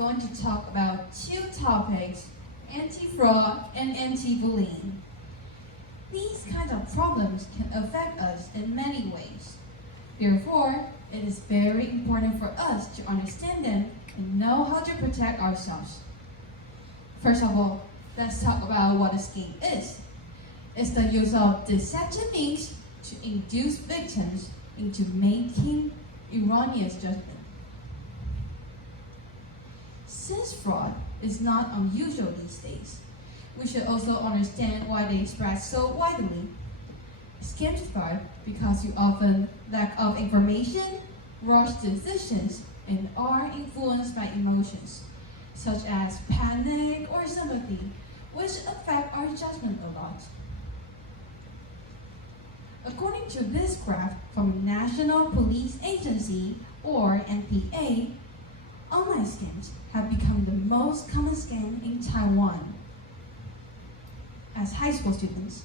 going to talk about two topics, anti-fraud and anti-bullying. These kinds of problems can affect us in many ways. Therefore, it is very important for us to understand them and know how to protect ourselves. First of all, let's talk about what a scam is. It's the use of deceptive means to induce victims into making erroneous judgment. Since fraud is not unusual these days, we should also understand why they spread so widely. Scams start because you often lack of information, rush decisions, and are influenced by emotions, such as panic or sympathy, which affect our judgment a lot. According to this graph from National Police Agency, or NPA, online scams have become the most common scam in Taiwan. As high school students,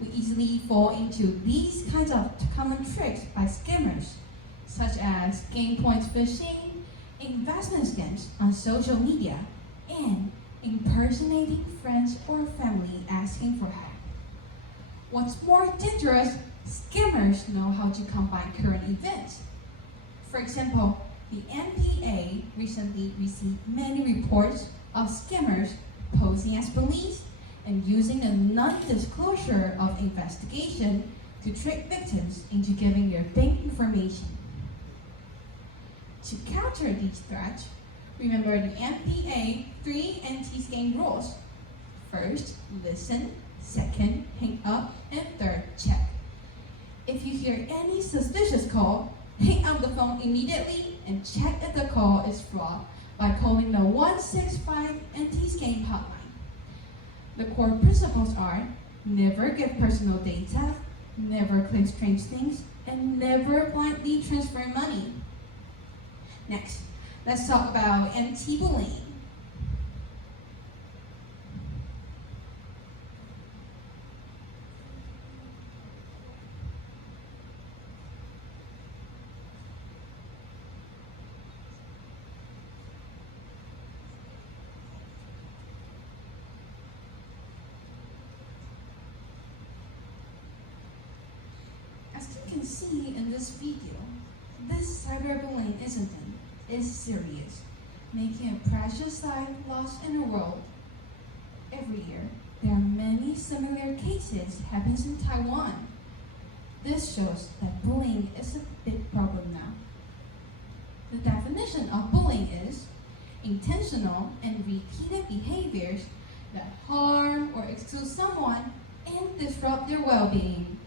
we easily fall into these kinds of common tricks by scammers, such as gain points phishing, investment scams on social media, and impersonating friends or family asking for help. What's more dangerous, scammers know how to combine current events. For example, the NPA recently received many reports of scammers posing as police and using the non-disclosure of investigation to trick victims into giving their bank information. To counter these threats, remember the NPA 3 anti-scam rules. First, listen. Second, hang up. And third, check. If you hear any suspicious call, hang up the phone immediately and check if the call is fraud by calling the 165 anti-scam hotline. The core principles are: never give personal data, never click strange things, and never blindly transfer money. Next, let's talk about anti-bullying. As you can see in this video, this cyberbullying incident is serious, making a precious life lost in the world. Every year, there are many similar cases happening in Taiwan. This shows that bullying is a big problem now. The definition of bullying is intentional and repeated behaviors that harm or exclude someone and disrupt their well-being.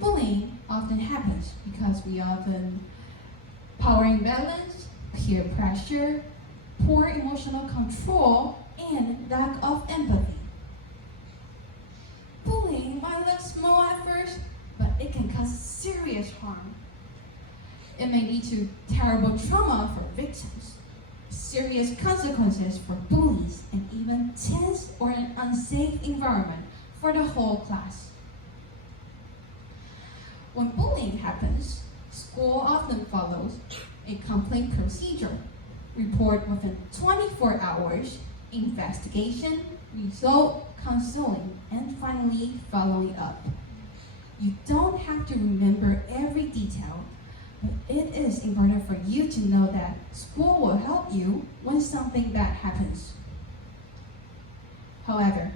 Bullying often happens because we often power imbalance, peer pressure, poor emotional control, and lack of empathy. Bullying might look small at first, but it can cause serious harm. It may lead to terrible trauma for victims, serious consequences for bullies, and even tense or an unsafe environment for the whole class. When bullying happens, school often follows a complaint procedure, report within 24 hours, investigation, result, counseling, and finally following up. You don't have to remember every detail, but it is important for you to know that school will help you when something bad happens. However,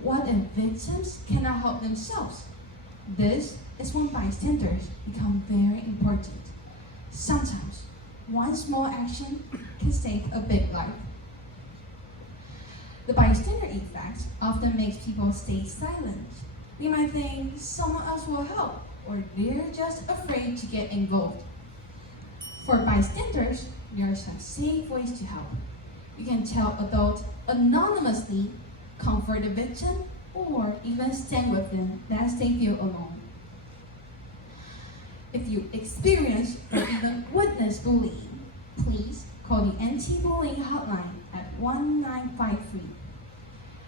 what if victims cannot help themselves? This is when bystanders become very important. Sometimes, one small action can save a big life. The bystander effect often makes people stay silent. They might think someone else will help, or they're just afraid to get involved. For bystanders, there are some safe ways to help. You can tell adults anonymously, comfort the victim, or even stand with them as they feel alone. If you experience or even witness bullying, please call the anti-bullying hotline at 1953.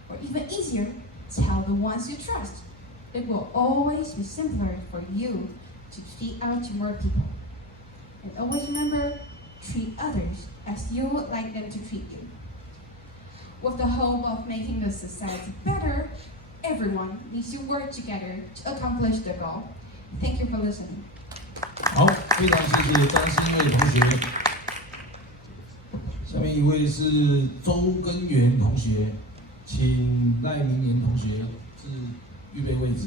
Or even easier, tell the ones you trust. It will always be simpler for you to speak out to more people. And always remember, treat others as you would like them to treat you. With the hope of making the society better, everyone needs to work together to accomplish the goal. Thank you for listening. 好，非常谢谢张新卫同学。下面一位是周根源同学，请赖明年同学是预备位置。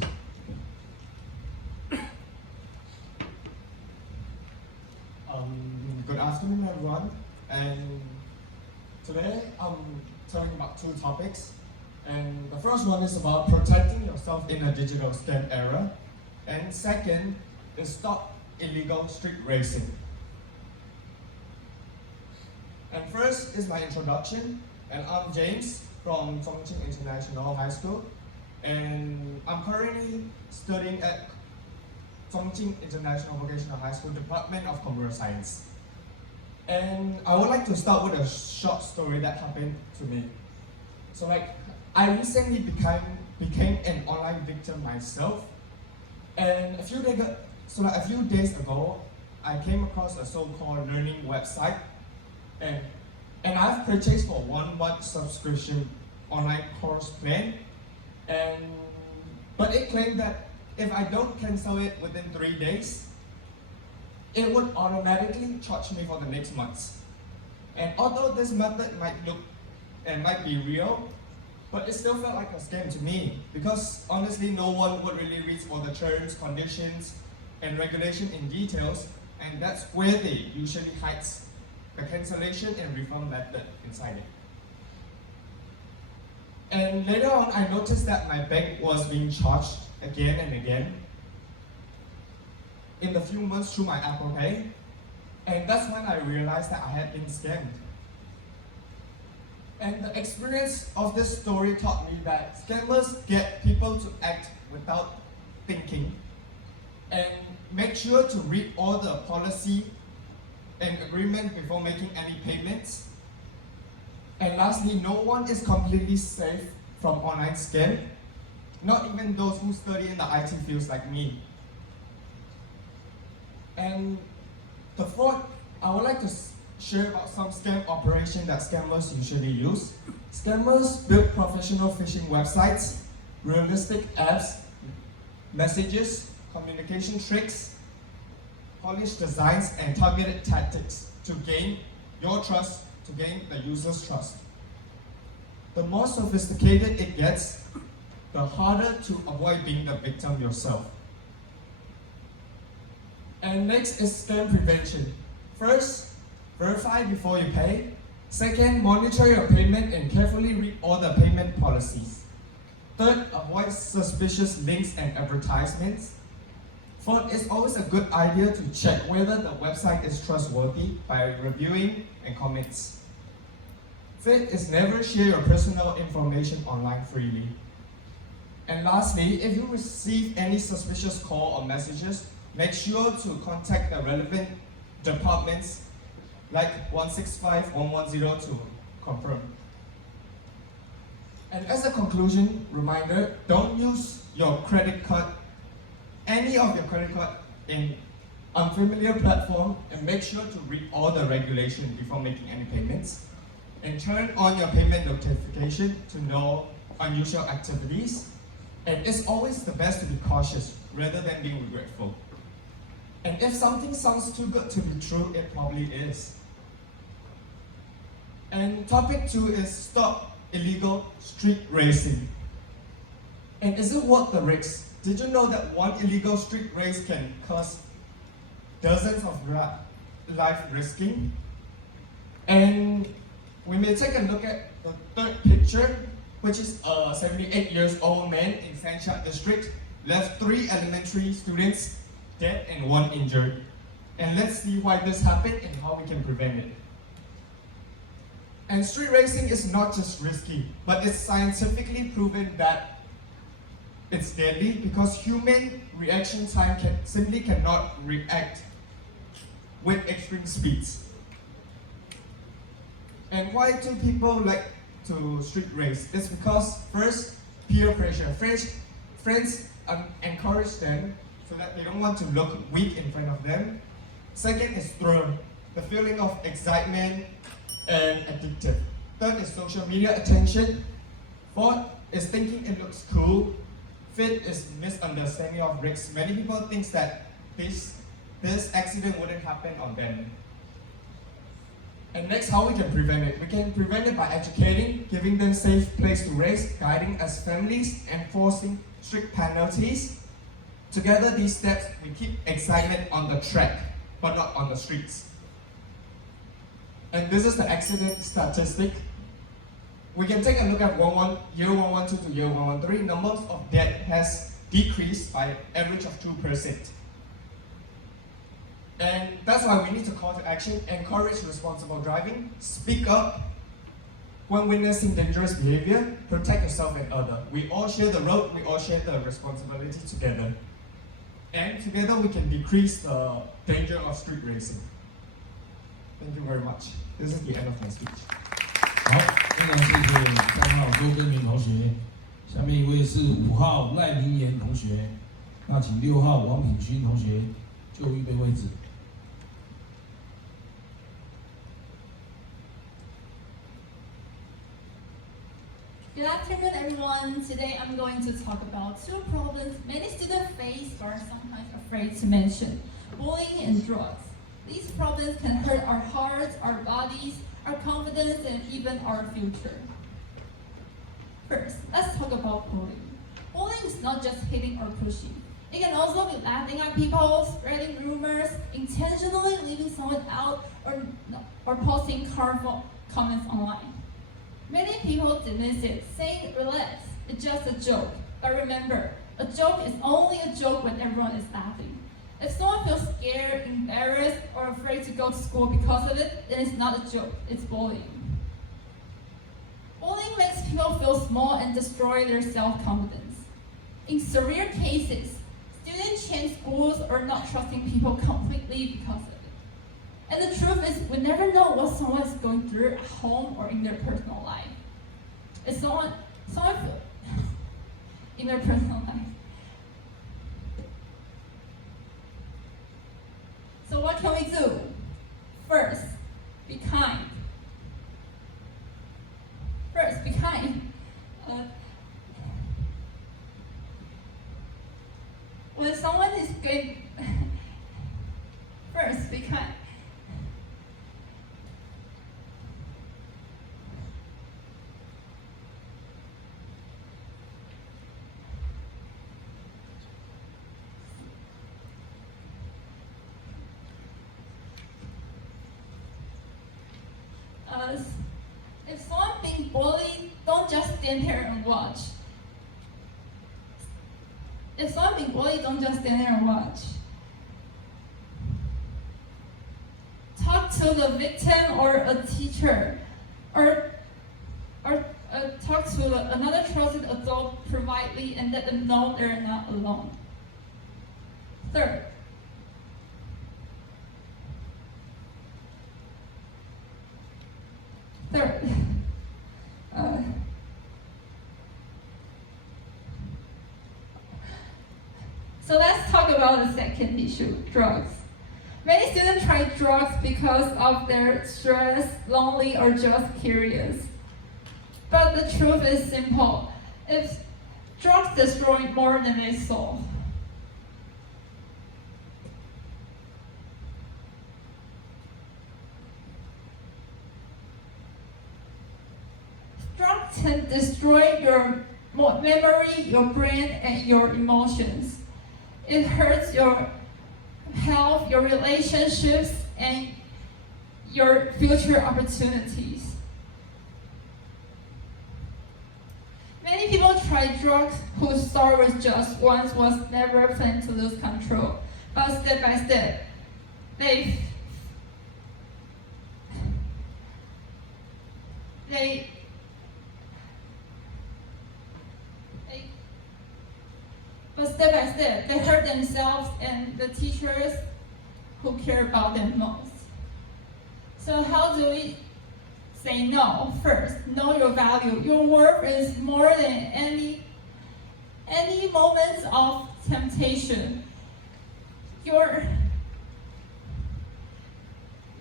Good afternoon, everyone. And today I'm talking about two topics. And the first one is about protecting yourself in a digital scam era. And second is stop illegal street racing. And first is my introduction. And I'm James from Chongqing International High School. And I'm currently studying at Chongqing International Vocational High School, Department of Computer Science. And I would like to start with a short story that happened to me. So I recently became an online victim myself. And a few days ago, I came across a so-called learning website. And I've purchased for 1 month subscription online course plan. But it claimed that if I don't cancel it within 3 days, it would automatically charge me for the next month. And although this method might be real, but it still felt like a scam to me, because honestly no one would really read all the terms, conditions, and regulation in details, and that's where they usually hide the cancellation and refund method inside it. And later on, I noticed that my bank was being charged again and again in the few months through my Apple Pay, and that's when I realized that I had been scammed. And the experience of this story taught me that scammers get people to act without thinking, and make sure to read all the policy and agreement before making any payments. And lastly, no one is completely safe from online scam, not even those who study in the IT fields like me. And the fourth, I would like to share about some scam operations that scammers usually use. Scammers build professional phishing websites, realistic apps, messages, communication tricks, polished designs, and targeted tactics to gain your trust, to gain the user's trust. The more sophisticated it gets, the harder to avoid being the victim yourself. And next is scam prevention. First, verify before you pay. Second, monitor your payment and carefully read all the payment policies. Third, avoid suspicious links and advertisements. Fourth, it's always a good idea to check whether the website is trustworthy by reviewing and comments. Fifth is never share your personal information online freely. And lastly, if you receive any suspicious call or messages, make sure to contact the relevant departments like 165, 110 to confirm. And as a conclusion reminder, don't use your credit card, any of your credit card in unfamiliar platform, and make sure to read all the regulation before making any payments. And turn on your payment notification to know unusual activities. And it's always the best to be cautious rather than being regretful. And if something sounds too good to be true, it probably is. And topic 2 is stop illegal street racing. And is it worth the risk? Did you know that one illegal street race can cause dozens of life risking? And we may take a look at the third picture, which is a 78-year-old man in Sanchat district left 3 elementary students dead and 1 injured. And let's see why this happened and how we can prevent it. And street racing is not just risky, but it's scientifically proven that it's deadly because human reaction time simply cannot react with extreme speeds. And why do people like to street race? It's because first, peer pressure. Friends encourage them so that they don't want to look weak in front of them. Second is thrill. the feeling of excitement and addictive. Third is social media attention. Fourth is thinking it looks cool. Fifth is misunderstanding of risks. Many people think that this accident wouldn't happen on them. And next, how we can prevent it? We can prevent it by educating, giving them safe place to race, guiding as families, enforcing strict penalties. Together, these steps, we keep excitement on the track, but not on the streets. And this is the accident statistic. We can take a look at year 112 to year 113. Numbers of deaths has decreased by an average of 2%. And that's why we need to call to action, encourage responsible driving, speak up when witnessing dangerous behavior, protect yourself and others. We all share the road, we all share the responsibility together. And together we can decrease the danger of street racing. Thank you very much. This is the end of my speech. 好，非常谢谢3号周根明同学。下面一位是5号赖明言同学，那请6号王品勋同学就预备位置。Good afternoon, everyone. Today I'm going to talk about two problems many students face or are sometimes afraid to mention: bullying and drugs. These problems can hurt our hearts, our bodies, our confidence, and even our future. First, let's talk about bullying. Bullying is not just hitting or pushing. It can also be laughing at people, spreading rumors, intentionally leaving someone out, or posting harmful comments online. Many people dismiss it, saying, "Relax, it's just a joke." But remember, a joke is only a joke when everyone is laughing. If someone feels scared, embarrassed, or afraid to go to school because of it, then it's not a joke, it's bullying. Bullying makes people feel small and destroy their self-confidence. In severe cases, students change schools or not trusting people completely because of it. And the truth is, we never know what someone is going through at home or in their personal life. If someone in their personal life. So what can we do? First, be kind. First, be kind. When someone is going, first, be kind. If someone being bullied, don't just stand there and watch. If someone being bullied, don't just stand there and watch. Talk to the victim or a teacher, or talk to another trusted adult privately and let them know they're not alone. Third, so let's talk about the second issue, drugs. Many students try drugs because of their stress, lonely, or just curious. But the truth is simple. If drugs destroy more than they solve. Drugs can destroy your memory, your brain, and your emotions. It hurts your health, your relationships, and your future opportunities. Many people try drugs who start with just once was never planned to lose control, but step by step, they hurt themselves and the teachers who care about them most. So how do we say no? First, know your value. Your worth is more than any moments of temptation.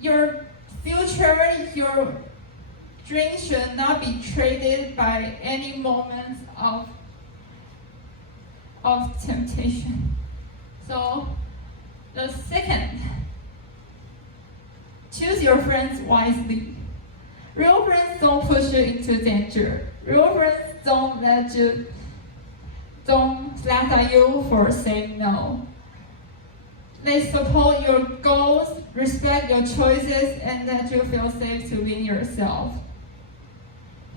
your future, your dreams should not be traded by any moments of temptation. So the second, choose your friends wisely. Real friends don't push you into danger. Real friends don't flatter you for saying no. They support your goals, respect your choices, and let you feel safe to be yourself.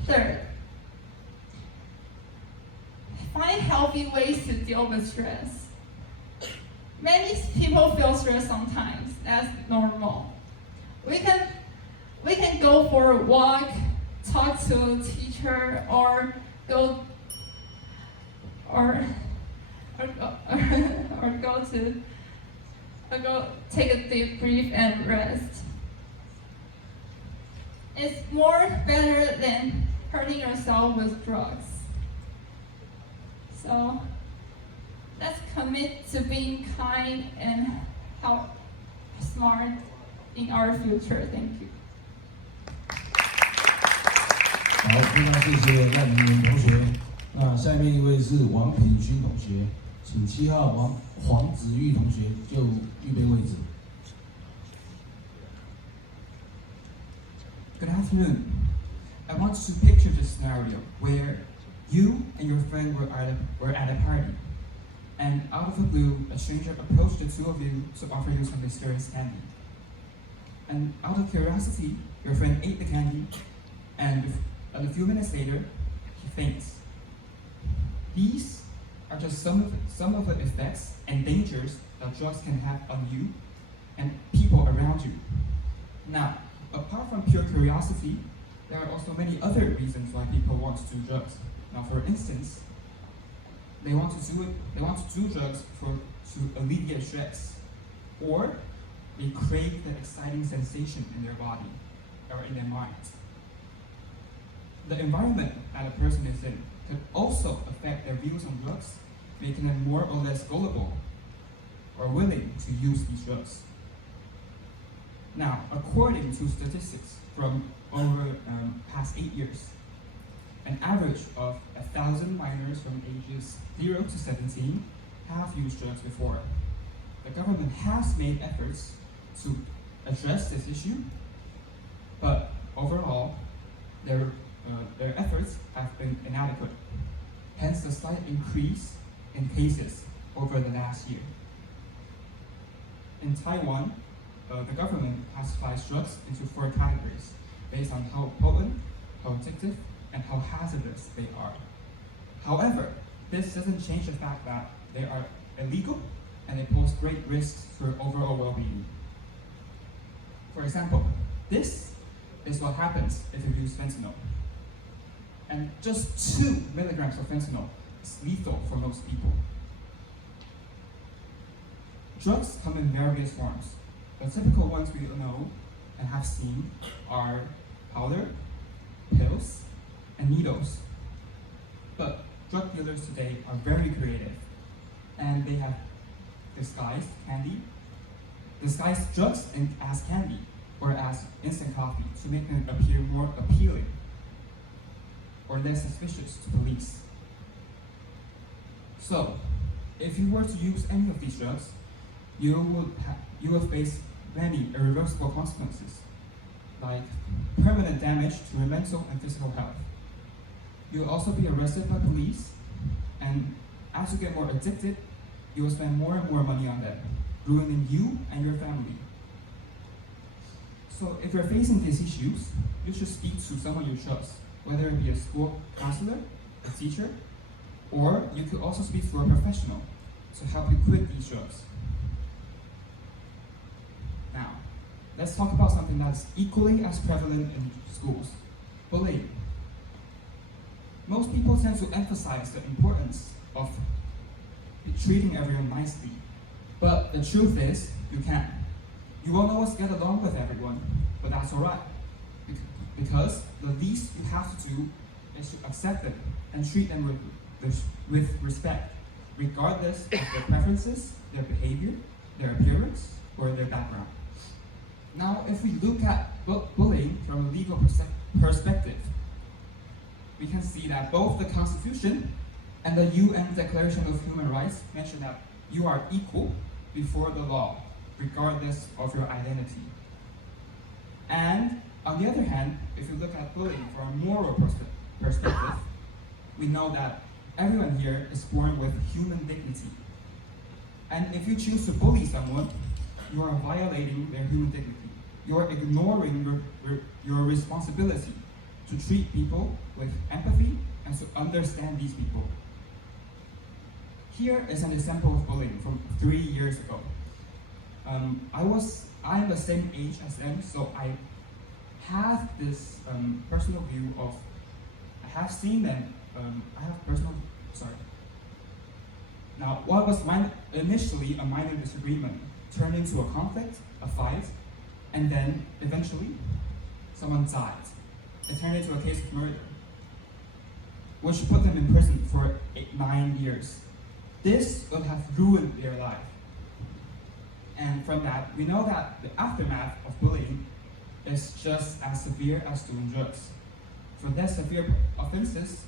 Third, find healthy ways to deal with stress. Many people feel stress sometimes. That's normal. We can go for a walk, talk to a teacher, or go take a deep breath and rest. It's more better than hurting yourself with drugs. So let's commit to being kind and smart in our future. Thank you. 好，非常谢谢赖明媛同学。那下面一位是王品勋同学，请7号黄子玉同学就预备位置。Good afternoon. I want to picture this scenario where you and your friend were at a party, and out of the blue, a stranger approached the two of you to offer you some mysterious candy. And out of curiosity, your friend ate the candy, and a few minutes later, he faints. These are just some of the effects and dangers that drugs can have on you and people around you. Now, apart from pure curiosity, there are also many other reasons why people want to do drugs. Now, for instance, they want to do drugs to alleviate stress, or they crave the exciting sensation in their body or in their mind. The environment that a person is in could also affect their views on drugs, making them more or less gullible or willing to use these drugs. Now, according to statistics from over past 8 years, an average of 1,000 minors from ages 0 to 17 have used drugs before. The government has made efforts to address this issue, but overall, their efforts have been inadequate. Hence the slight increase in cases over the last year. In Taiwan, the government classifies drugs into 4 categories based on how potent, how addictive, and how hazardous they are. However, this doesn't change the fact that they are illegal and they pose great risks for overall well-being. For example, this is what happens if you use fentanyl. And just 2 milligrams of fentanyl is lethal for most people. Drugs come in various forms. The typical ones we know and have seen are powder, pills, and needles. But drug dealers today are very creative, and they have disguised drugs as candy or as instant coffee to make them appear more appealing or less suspicious to police. So, if you were to use any of these drugs, you will face many irreversible consequences, like permanent damage to your mental and physical health. You will also be arrested by police, and as you get more addicted, you will spend more and more money on them, ruining you and your family. So if you're facing these issues, you should speak to someone you trust, whether it be a school counselor, a teacher, or you could also speak to a professional to help you quit these drugs. Now, let's talk about something that's equally as prevalent in schools: bullying. Most people tend to emphasize the importance of treating everyone nicely, but the truth is, you can't. You won't always get along with everyone, but that's alright, because the least you have to do is to accept them and treat them with respect, regardless of their preferences, their behavior, their appearance, or their background. Now, if we look at bullying from a legal perspective, we can see that both the Constitution and the UN Declaration of Human Rights mention that you are equal before the law, regardless of your identity. And on the other hand, if you look at bullying from a moral perspective, we know that everyone here is born with human dignity. And if you choose to bully someone, you are violating their human dignity. You are ignoring your responsibility to treat people with empathy and to understand these people. Here is an example of bullying from 3 years ago. I'm the same age as them, so I have this personal view of, I have seen them, Now, what was initially a minor disagreement turned into a conflict, a fight, and then eventually someone died. It turned into a case of murder, which put them in prison for 9 years. This would have ruined their life. And from that, we know that the aftermath of bullying is just as severe as doing drugs. For less severe offenses,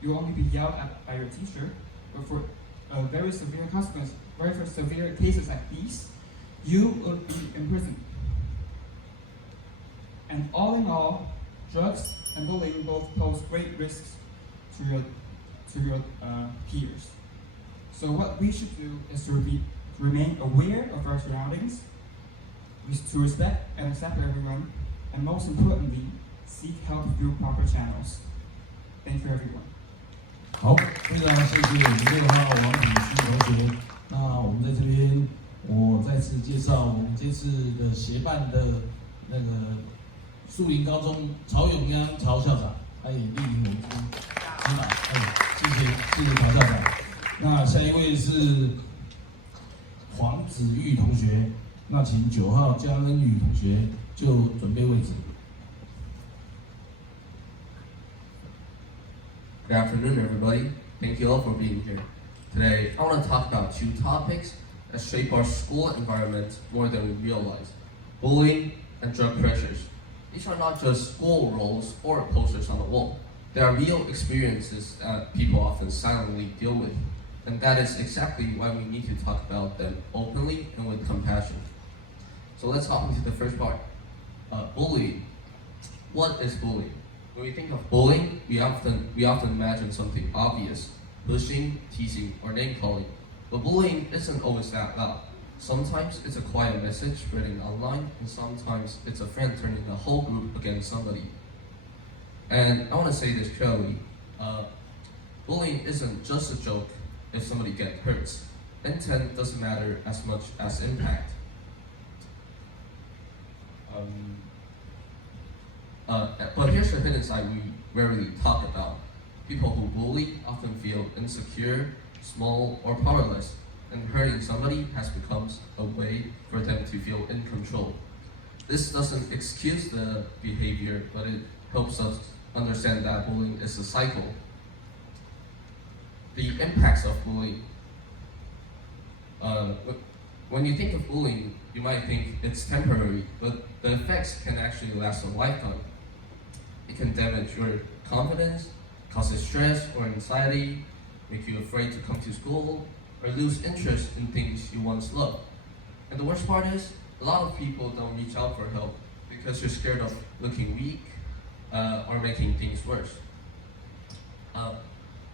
you'll only be yelled at by your teacher, but for a very severe consequence, very for severe cases like these, you will be in prison. And all in all, drugs and bullying both pose great risks to your peers. So what we should do is to remain aware of our surroundings, to respect and accept everyone, and most importantly, seek help through proper channels. Thank you, everyone. 好，非常谢谢6号王品勋同学。那我们在这边，我再次介绍我们这次的协办的那个树林高中曹永央曹校长，他也莅临我们指导。谢谢曹校长。那下一位是黄子玉同学，那请9号江恩宇同学就准备位置。Good afternoon, everybody. Thank you all for being here. Today, I want to talk about 2 topics that shape our school environment more than we realize: bullying and drug pressures. These are not just school roles or posters on the wall. They are real experiences that people often silently deal with. And that is exactly why we need to talk about them openly and with compassion. So let's hop into the first part. Bullying. What is bullying? When we think of bullying, we often imagine something obvious: pushing, teasing, or name-calling. But bullying isn't always that loud. Sometimes it's a quiet message spreading online, and sometimes it's a friend turning the whole group against somebody. And I want to say this clearly. Bullying isn't just a joke if somebody gets hurt. Intent doesn't matter as much as impact. But here's the hidden side we rarely talk about. People who bully often feel insecure, small, or powerless, and hurting somebody has become a way for them to feel in control. This doesn't excuse the behavior, but it helps us understand that bullying is a cycle. The impacts of bullying. When you think of bullying, you might think it's temporary, but the effects can actually last a lifetime. It can damage your confidence, cause stress or anxiety, make you afraid to come to school, or lose interest in things you once loved. And the worst part is, a lot of people don't reach out for help because you're scared of looking weak or making things worse.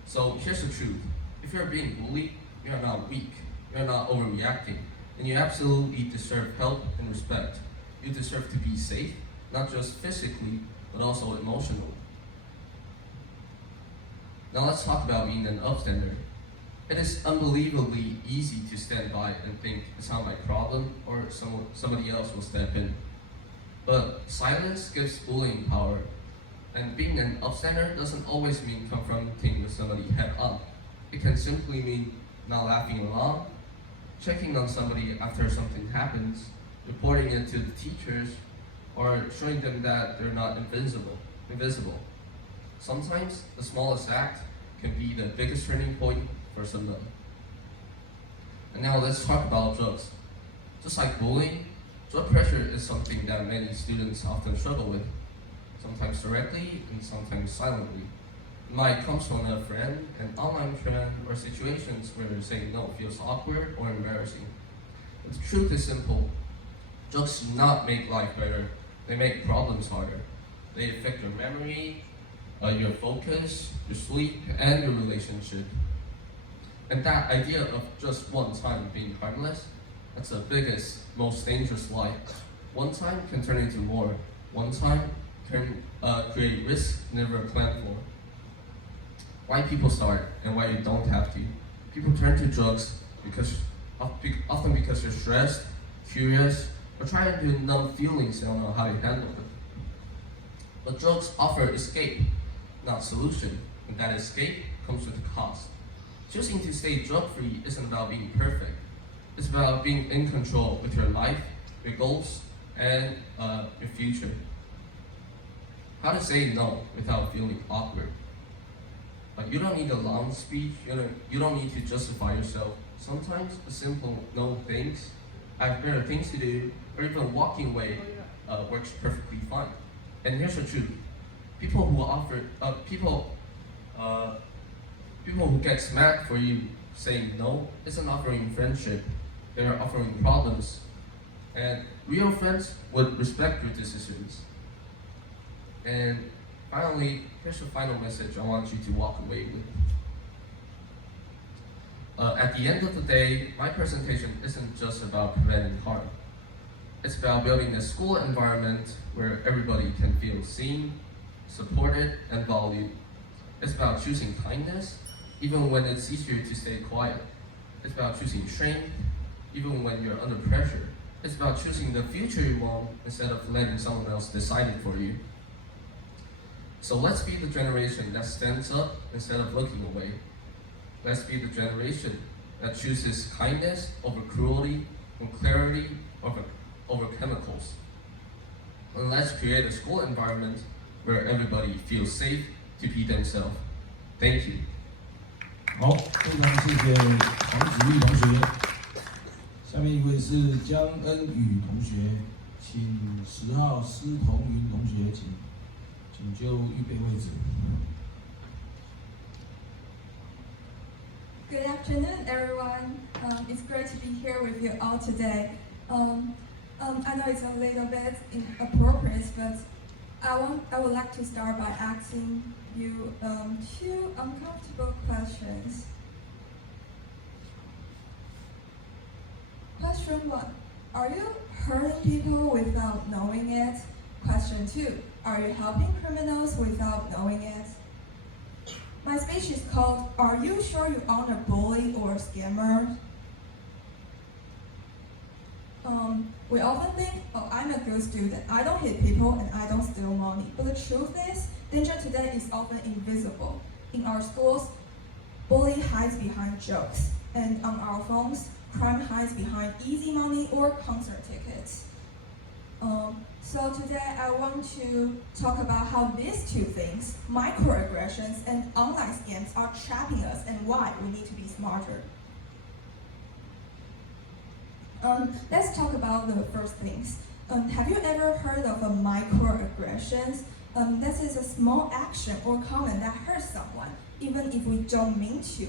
So here's the truth. If you're being bullied, you're not weak, you're not overreacting, and you absolutely deserve help and respect. You deserve to be safe, not just physically, but also emotionally. Now let's talk about being an upstander. It is unbelievably easy to stand by and think it's not my problem or somebody else will step in. But silence gives bullying power. And being an upstander doesn't always mean confronting with somebody head on. It can simply mean not laughing along, checking on somebody after something happens, reporting it to the teachers, or showing them that they're not invisible. Sometimes the smallest act can be the biggest turning point for somebody. And now let's talk about drugs. Just like bullying, Drug pressure is something that many students often struggle with, sometimes directly and sometimes silently. It might come from a friend, an online friend, or situations where saying no feels awkward or embarrassing. But the truth is simple. Drugs do not make life better. They make problems harder. They affect your memory, your focus, your sleep, and your relationship. And that idea of just one time being harmless, that's the biggest, most dangerous lie. One time can turn into more. One time can create risks never planned for. Why people start and why you don't have to. People turn to drugs often because you're stressed, curious, or trying to numb feelings and don't know how to handle it. But drugs offer escape, not solution, and that escape comes with a cost. Choosing to stay drug-free isn't about being perfect. It's about being in control with your life, your goals, and your future. How to say no without feeling awkward. You don't need a long speech. You don't need to justify yourself. Sometimes a simple no thanks, I have better things to do, or even walking away works perfectly fine. And here's the truth: people who get smacked for you saying no isn't offering friendship; they are offering problems. And real friends would respect your decisions. And finally, here's the final message I want you to walk away with. At the end of the day, my presentation isn't just about preventing harm. It's about building a school environment where everybody can feel seen, supported, and valued. It's about choosing kindness, even when it's easier to stay quiet. It's about choosing strength, even when you're under pressure. It's about choosing the future you want instead of letting someone else decide it for you. So let's be the generation that stands up instead of looking away. Let's be the generation that chooses kindness over cruelty and clarity over chemicals. And let's create a school environment where everybody feels safe to be themselves. Thank you. 好，非常谢谢黄子玉同学。下面一位是江恩宇同学，请10号施彤云同学，请就预备位置。Good afternoon, everyone. It's great to be here with you all today. I know it's a little bit inappropriate, but I would like to start by asking you 2 uncomfortable questions. Question 1. Are you hurting people without knowing it? Question 2. Are you helping criminals without knowing it? My speech is called, Are you sure you aren't a bully or a scammer? We often think, oh, I'm a good student. I don't hit people and I don't steal money. But the truth is, danger today is often invisible. In our schools, bullying hides behind jokes. And on our phones, crime hides behind easy money or concert tickets. So today I want to talk about how these 2 things, microaggressions and online scams, are trapping us and why we need to be smarter. Let's talk about the first things. Have you ever heard of a microaggressions? This is a small action or comment that hurts someone, even if we don't mean to.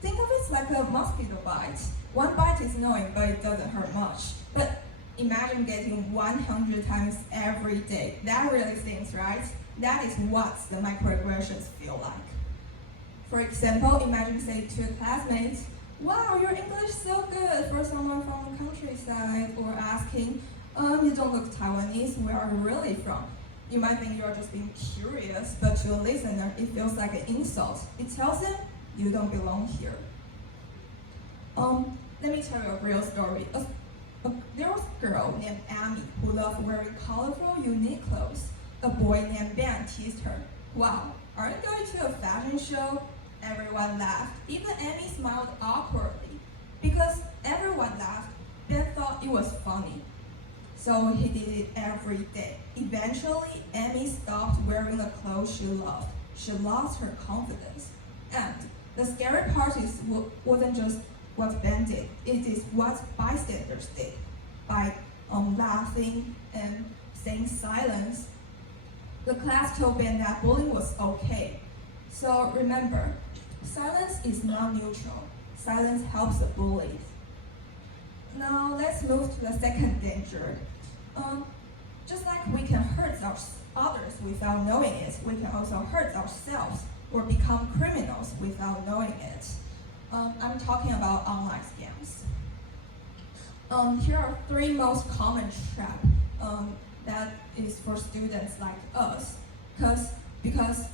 Think of it like a mosquito bite. One bite is annoying, but it doesn't hurt much. But imagine getting 100 times every day. That really stings, right? That is what the microaggressions feel like. For example, imagine saying to a classmate, wow, your English is so good for someone from the countryside, or asking, you don't look Taiwanese, where are you really from? You might think you're just being curious, but to a listener, it feels like an insult. It tells him, you don't belong here. Let me tell you a real story. There was a girl named Amy who loved wearing colorful, unique clothes. A boy named Ben teased her. Wow, are you going to a fashion show? Everyone laughed. Even Amy smiled awkwardly. Because everyone laughed, Ben thought it was funny. So he did it every day. Eventually, Amy stopped wearing the clothes she loved. She lost her confidence. And the scary part wasn't just what Ben did, it is what bystanders did. by laughing and saying silence. The class told Ben that bullying was okay. So remember, silence is not neutral. Silence helps the bullies. Now let's move to the second danger. Just like we can hurt others without knowing it, we can also hurt ourselves or become criminals without knowing it. I'm talking about online scams. Here are 3 most common traps that is for students like us, because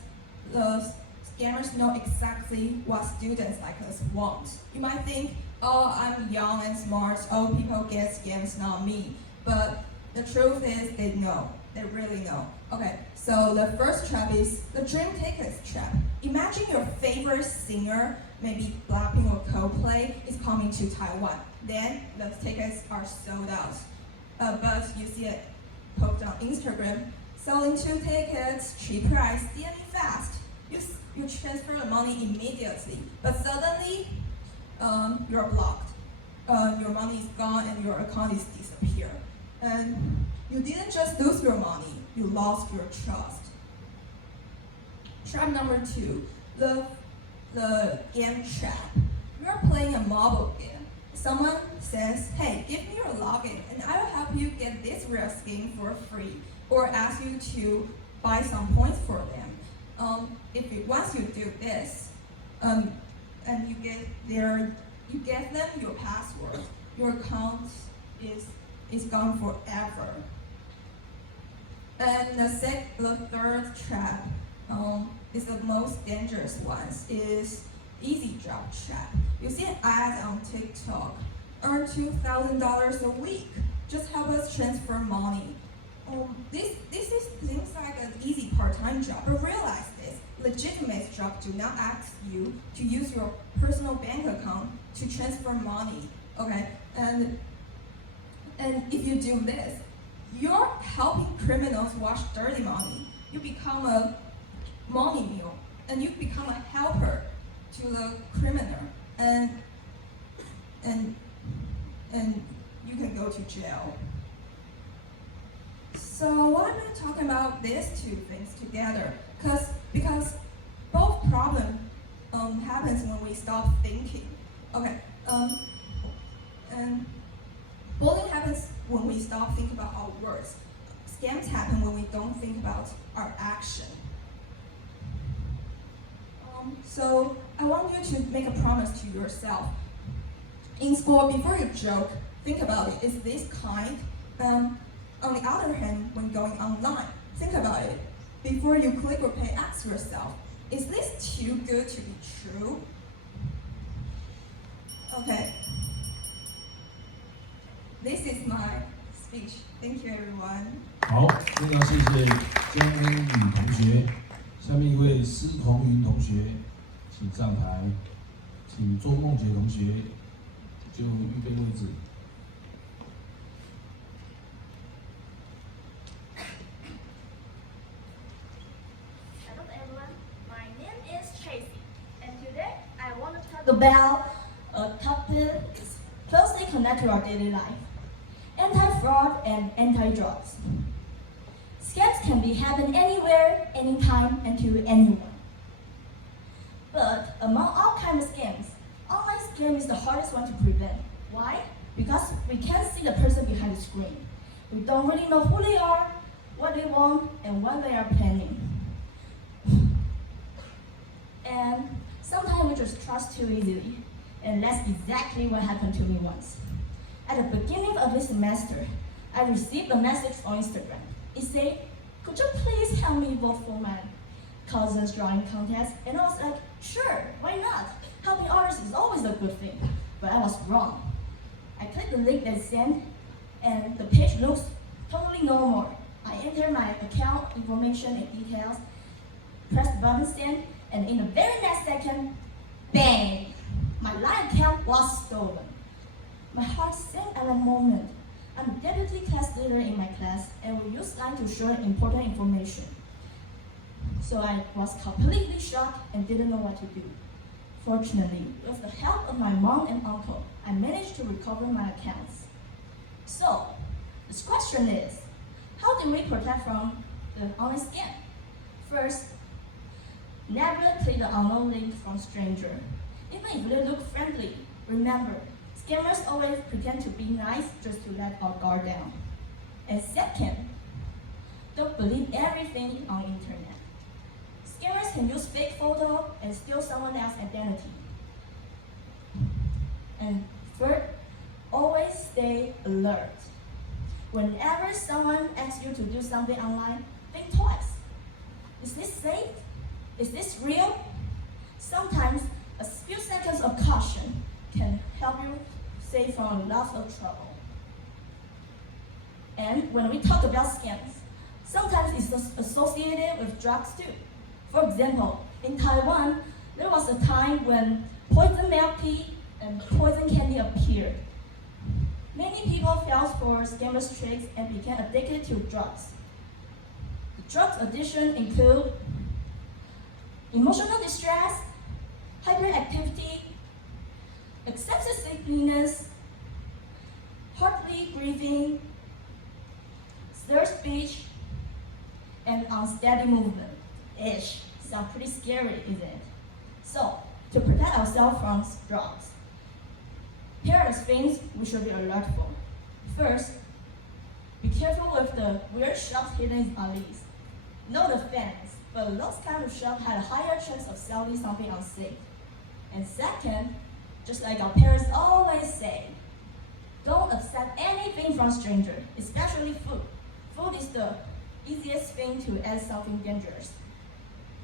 the scammers know exactly what students like us want. You might think, oh, I'm young and smart, oh, people get scams, not me. But the truth is they know, they really know. Okay, so the first trap is the dream tickets trap. Imagine your favorite singer, maybe Blackpink or Coldplay, is coming to Taiwan. Then the tickets are sold out. But you see it posted on Instagram, selling 2 tickets, cheap price, stealing fast. You transfer the money immediately, but suddenly you're blocked. Your money is gone and your account is disappeared. And you didn't just lose your money, you lost your trust. Trap number 2, the game trap. You're playing a mobile game. Someone says, hey, give me your login and I will help you get this rare skin for free, or ask you to buy some points for them. Once you do this, and you get them your password, your account is gone forever. And the third trap is the most dangerous one, is easy drop trap. You see an ad on TikTok, earn $2,000 a week, just help us transfer money. This seems like an easy part-time job, but realize this, legitimate jobs do not ask you to use your personal bank account to transfer money, okay? And if you do this, you're helping criminals wash dirty money. You become a money mule, and you become a helper to the criminal, and you can go to jail. So why am I talking about these 2 things together? Because both problems happens when we stop thinking. Okay, and bullying happens when we stop thinking about our words. Scams happen when we don't think about our action. So I want you to make a promise to yourself. In school, before you joke, think about it. Is this kind? On the other hand, when going online, think about it. Before you click or pay, ask yourself, is this too good to be true? Okay. This is my speech. Thank you, everyone. 好，非常谢谢江恩宇同学。下面一位施彤云同学，请上台，请周梦洁同学就预备位置。Hello everyone, my name is Tracy, and today I want to talk about a topic is closely connected to our daily life: anti-fraud and anti-drugs. Scams can be happen anywhere, anytime, and to anyone. But among all kinds of scams, online scam is the hardest one to prevent. Why? Because we can't see the person behind the screen. We don't really know who they are, what they want, and what they are planning. And sometimes we just trust too easily, and that's exactly what happened to me once. At the beginning of this semester, I received a message on Instagram. It said, could you please help me vote for my cousin's drawing contest? And I was like, sure, why not? Helping others is always a good thing. But I was wrong. I clicked the link that sent, and the page looks totally normal. I entered my account information and details, pressed the button send, and in the very next second, bang! My Line account was stolen. My heart sank at that moment. I'm a deputy class leader in my class, and we use Line to share important information. So I was completely shocked and didn't know what to do. Fortunately, with the help of my mom and uncle, I managed to recover my accounts. So, this question is, how do we protect from the online scam? First, never click the unknown link from stranger. Even if they look friendly, remember, scammers always pretend to be nice just to let our guard down. And second, don't believe everything on internet. Scammers can use fake photo and steal someone else's identity. And third, always stay alert. Whenever someone asks you to do something online, think twice. Is this safe? Is this real? Sometimes a few seconds of caution can help you save from lots of trouble. And when we talk about scams, sometimes it's associated with drugs too. For example, in Taiwan, there was a time when poison milk tea and poison candy appeared. Many people fell for scammers' tricks and became addicted to drugs. The drug addiction include emotional distress, hyperactivity, excessive sleepiness, heartbeat grieving, slurred speech, and unsteady movement. Ish, sounds pretty scary, isn't it? So, to protect ourselves from drugs, here are the things we should be alert for. First, be careful with the weird shops hidden in alleys. No offense, but those kind of shops had a higher chance of selling something unsafe. And second, just like our parents always say, don't accept anything from strangers, especially food. Food is the easiest thing to add something dangerous.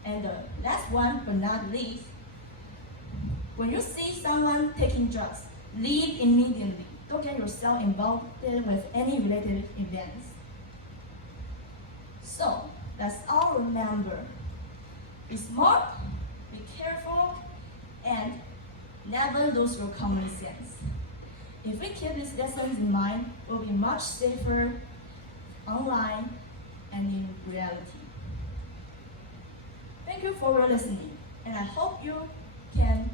And the last one, but not least, when you see someone taking drugs, leave immediately. Don't get yourself involved with any related events. So, let's all remember, be smart, be careful, and never lose your common sense. If we keep these lessons in mind, we'll be much safer online and in reality. Thank you for your listening, and I hope you can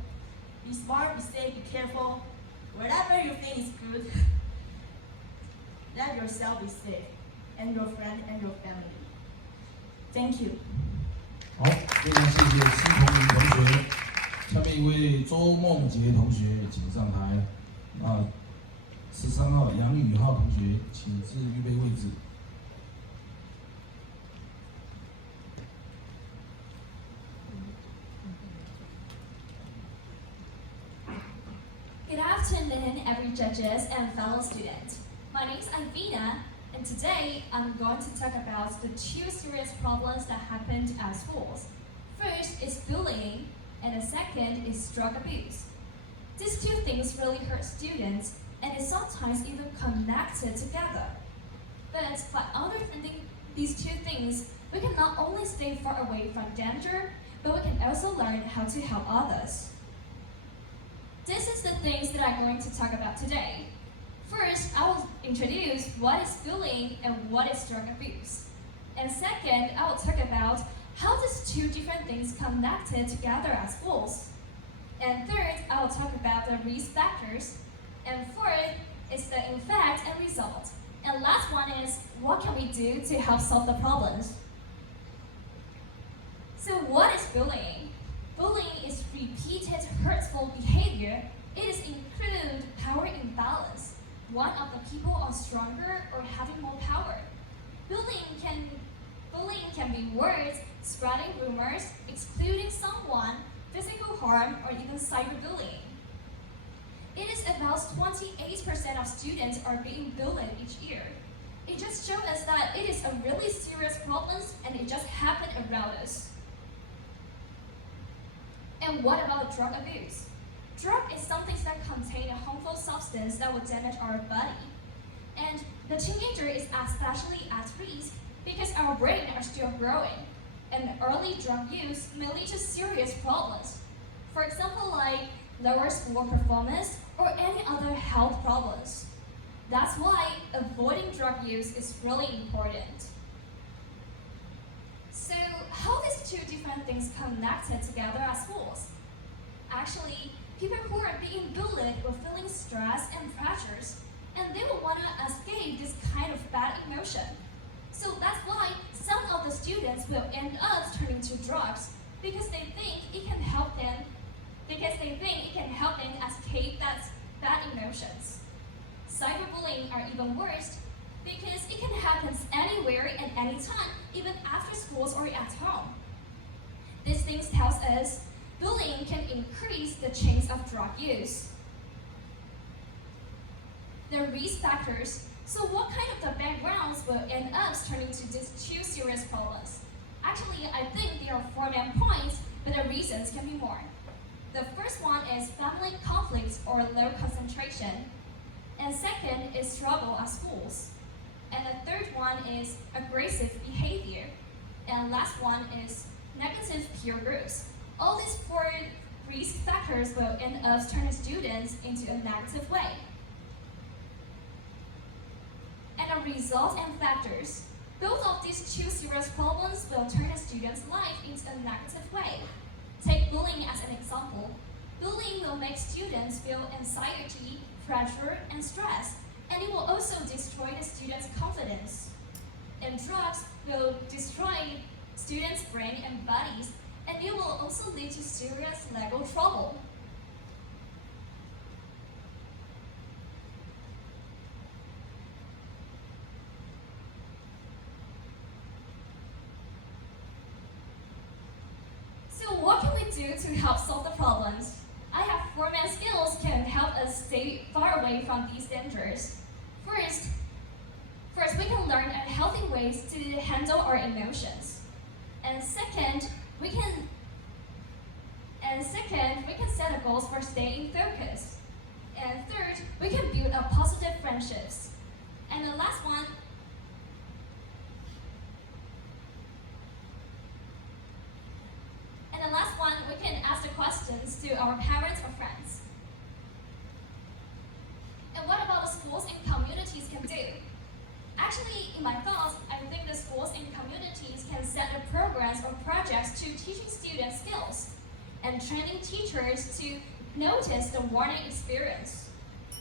be smart, be safe, be careful. Whatever you think is good, let yourself be safe, and your friend and your family. Thank you. 好，非常谢谢施同明同学。下面一位周梦洁同学，请上台。13号杨宇浩同学，请至预备位置。Good afternoon, every judges and fellow students. My name is Ivina, and today I'm going to talk about the two serious problems that happened at schools. First is bullying, and the second is drug abuse. These two things really hurt students, and is sometimes even connected together. But by understanding these two things, we can not only stay far away from danger, but we can also learn how to help others. This is the things that I'm going to talk about today. First, I will introduce what is bullying and what is drug abuse. And second, I will talk about how these two different things connected together at schools. And third, I will talk about the risk factors. And fourth is the effect and result. And last one is, what can we do to help solve the problems? So what is bullying? Bullying is repeated hurtful behavior. It is include power imbalance. One of the people are stronger or having more power. Bullying can be words, spreading rumors, excluding someone, physical harm, or even cyberbullying. It is about 28% of students are being bullied each year. It just shows us that it is a really serious problem and it just happened around us. And what about drug abuse? Drug is something that contains a harmful substance that will damage our body. And the teenager is especially at risk because our brains are still growing. And early drug use may lead to serious problems. For example, like lower school performance or any other health problems. That's why avoiding drug use is really important. So how these two different things connected together at schools? Actually, people who are being bullied or feeling stress and pressures, and they will want to escape this kind of bad emotion. So that's why some of the students will end up turning to drugs because they think it can help them escape that bad emotions. Cyberbullying are even worse because it can happen anywhere and anytime, even after schools or at home. These things tells us bullying can increase the chance of drug use. The risk factors. So what kind of the backgrounds will end up turning to these two serious problems? Actually, I think there are 4 main points, but the reasons can be more. The first one is family conflicts or low concentration. And second is struggle at schools. And the third one is aggressive behavior. And last one is negative peer groups. All these 4 risk factors will end up turning students into a negative way. And the results and factors. Both of these 2 serious problems will turn a student's life into a negative way. Take bullying as an example. Bullying will make students feel anxiety, pressure, and stress, and it will also destroy the student's confidence. And drugs will destroy students' brain and bodies, and it will also lead to serious legal trouble. So what can we do to help solve the problems? I have 4 main skills can help us stay far away from these dangers. First, we can learn healthy ways to handle our emotions. And second, we can set goals for staying focused. And third, we can build up positive friendships. And the last one, we can ask the questions to our parents or friends. And what about the schools and communities can do? Actually, in my thoughts, I think the schools and communities can set the programs or projects to teaching students skills and training teachers to notice the warning experience.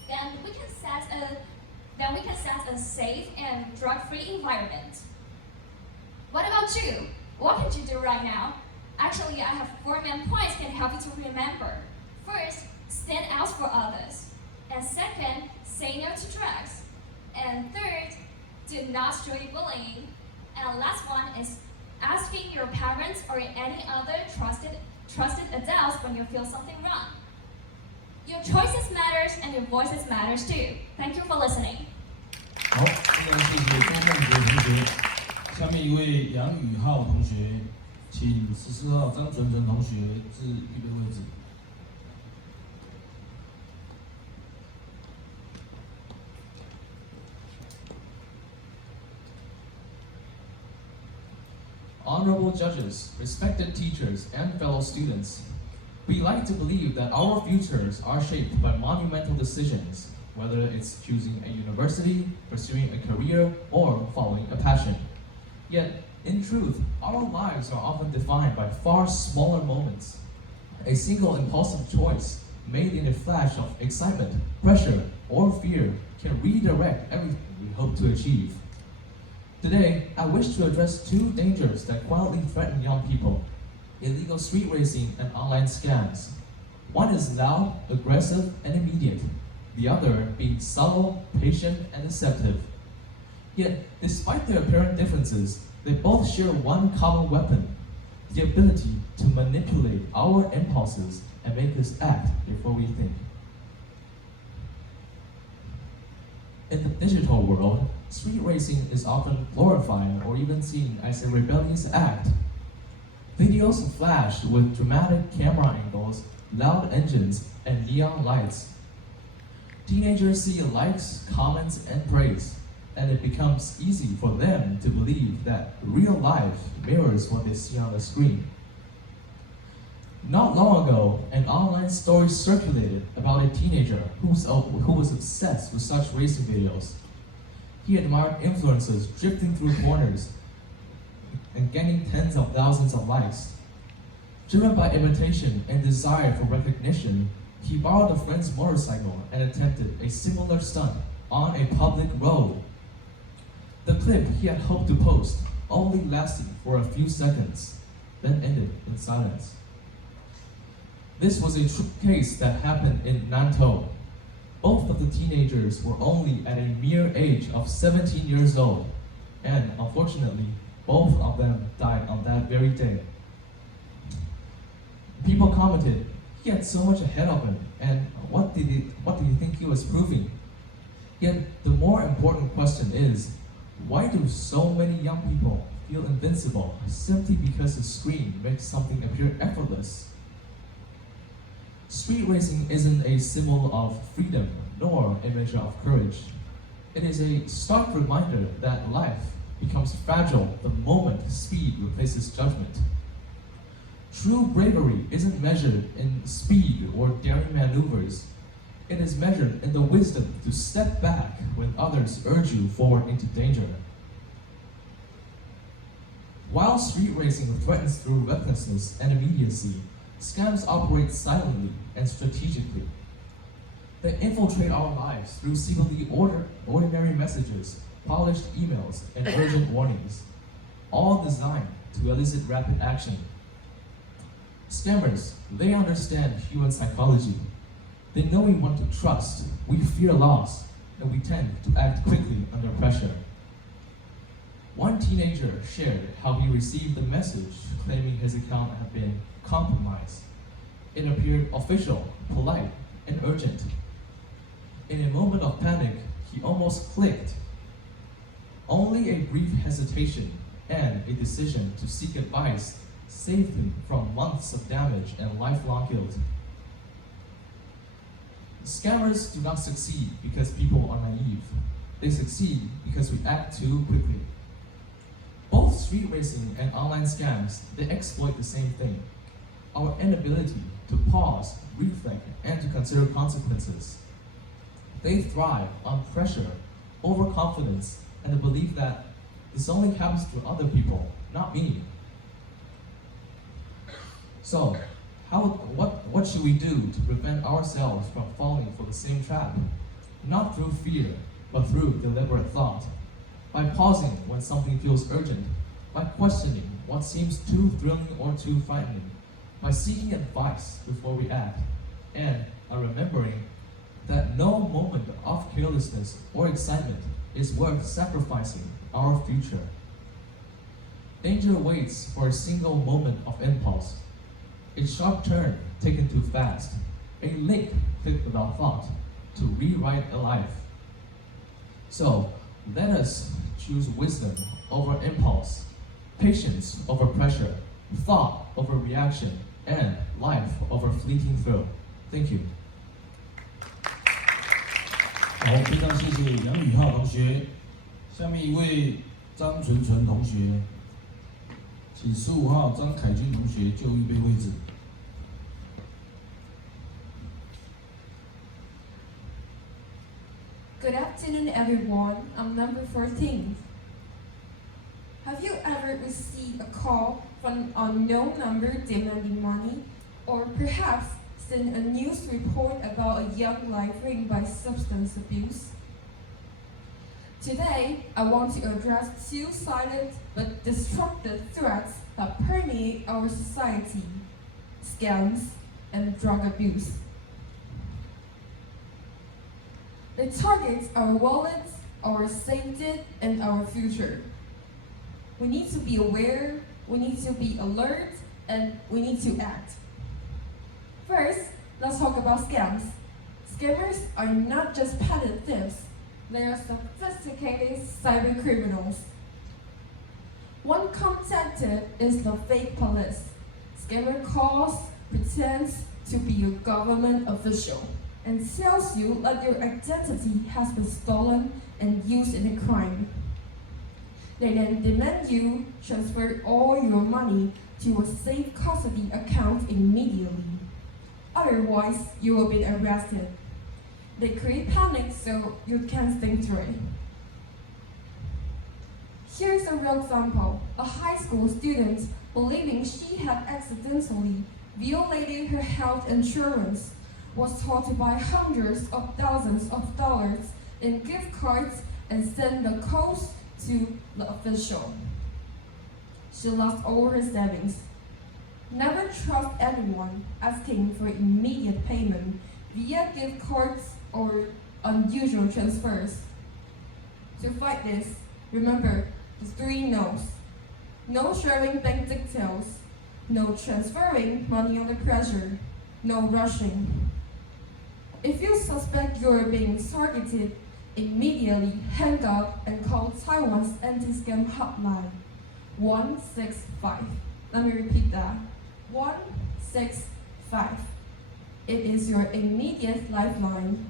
Then we can set a safe and drug-free environment. What about you? What can you do right now? Actually, I have 4 main points can help you to remember. First, stand out for others. And second, say no to drugs. And third, do not join bullying. And the last one is asking your parents or any other trusted adults when you feel something wrong. Your choices matters and your voices matters too. Thank you for listening. 好，非常谢谢钟梦杰同学。下面一位杨宇浩同学，请14号张纯纯同学至预备位置。Honorable judges, respected teachers, and fellow students, we like to believe that our futures are shaped by monumental decisions, whether it's choosing a university, pursuing a career, or following a passion. Yet, in truth, our lives are often defined by far smaller moments. A single impulsive choice made in a flash of excitement, pressure, or fear can redirect everything we hope to achieve. Today, I wish to address 2 dangers that quietly threaten young people: illegal street racing and online scams. One is loud, aggressive, and immediate. The other being subtle, patient, and deceptive. Yet, despite their apparent differences, they both share one common weapon: the ability to manipulate our impulses and make us act before we think. In the digital world, street racing is often glorified or even seen as a rebellious act. Videos flash with dramatic camera angles, loud engines, and neon lights. Teenagers see likes, comments, and praise, and it becomes easy for them to believe that real life mirrors what they see on the screen. Not long ago, an online story circulated about a teenager who was obsessed with such racing videos. He admired influencers drifting through corners and gaining tens of thousands of likes. Driven by imitation and desire for recognition, he borrowed a friend's motorcycle and attempted a similar stunt, on a public road. The clip he had hoped to post only lasted for a few seconds, then ended in silence. This was a true case that happened in Nantou. Both of the teenagers were only at a mere age of 17 years old, and unfortunately, both of them died on that very day. People commented, he had so much ahead of him, and what did he think he was proving? Yet the more important question is, why do so many young people feel invincible simply because a screen makes something appear effortless? Street racing isn't a symbol of freedom nor a measure of courage. It is a stark reminder that life becomes fragile the moment speed replaces judgment. True bravery isn't measured in speed or daring maneuvers. It is measured in the wisdom to step back when others urge you forward into danger. While street racing threatens through recklessness and immediacy, scams operate silently and strategically. They infiltrate our lives through seemingly ordinary messages, polished emails, and urgent warnings, all designed to elicit rapid action. Scammers, they understand human psychology. They know we want to trust, we fear loss, and we tend to act quickly under pressure. One teenager shared how he received a message claiming his account had been compromised. It appeared official, polite, and urgent. In a moment of panic, he almost clicked. Only a brief hesitation and a decision to seek advice saved him from months of damage and lifelong guilt. Scammers do not succeed because people are naive. They succeed because we act too quickly. Both street racing and online scams, they exploit the same thing: our inability to pause, reflect, and to consider consequences. They thrive on pressure, overconfidence, and the belief that this only happens to other people, not me. So, what should we do to prevent ourselves from falling for the same trap? Not through fear, but through deliberate thought. By pausing when something feels urgent, by questioning what seems too thrilling or too frightening, by seeking advice before we act, and by remembering that no moment of carelessness or excitement is worth sacrificing our future. Danger waits for a single moment of impulse, a sharp turn taken too fast, a link clicked without thought to rewrite a life. So, let us choose wisdom over impulse, patience over pressure, thought over reaction, and life over fleeting thrill. Thank you. 好，非常谢谢杨宇浩同学。下面一位张纯纯同学，请15号张凯军同学就预备位置。Good afternoon, everyone. I'm number 14. Have you ever received a call from an unknown number demanding money, or perhaps seen a news report about a young life ruined by substance abuse? Today, I want to address two silent but destructive threats that permeate our society: scams and drug abuse. They target our wallets, our safety, and our future. We need to be aware, we need to be alert, and we need to act. First, let's talk about scams. Scammers are not just petty thieves, they are sophisticated cyber criminals. One contacted is the fake police. Scammer calls, pretends to be a government official, and tells you that your identity has been stolen and used in a crime. They then demand you transfer all your money to a safe custody account immediately. Otherwise, you will be arrested. They create panic so you can't think straight. Here's a real example. A high school student, believing she had accidentally violated her health insurance, was told to buy hundreds of thousands of dollars in gift cards and sent the codes to the official. She lost all her savings. Never trust anyone asking for immediate payment via gift cards or unusual transfers. To fight this, remember the 3 no's. No sharing bank details, no transferring money under pressure, no rushing. If you suspect you're being targeted, immediately hang up and call Taiwan's anti-scam hotline, 165. Let me repeat that, 165. It is your immediate lifeline.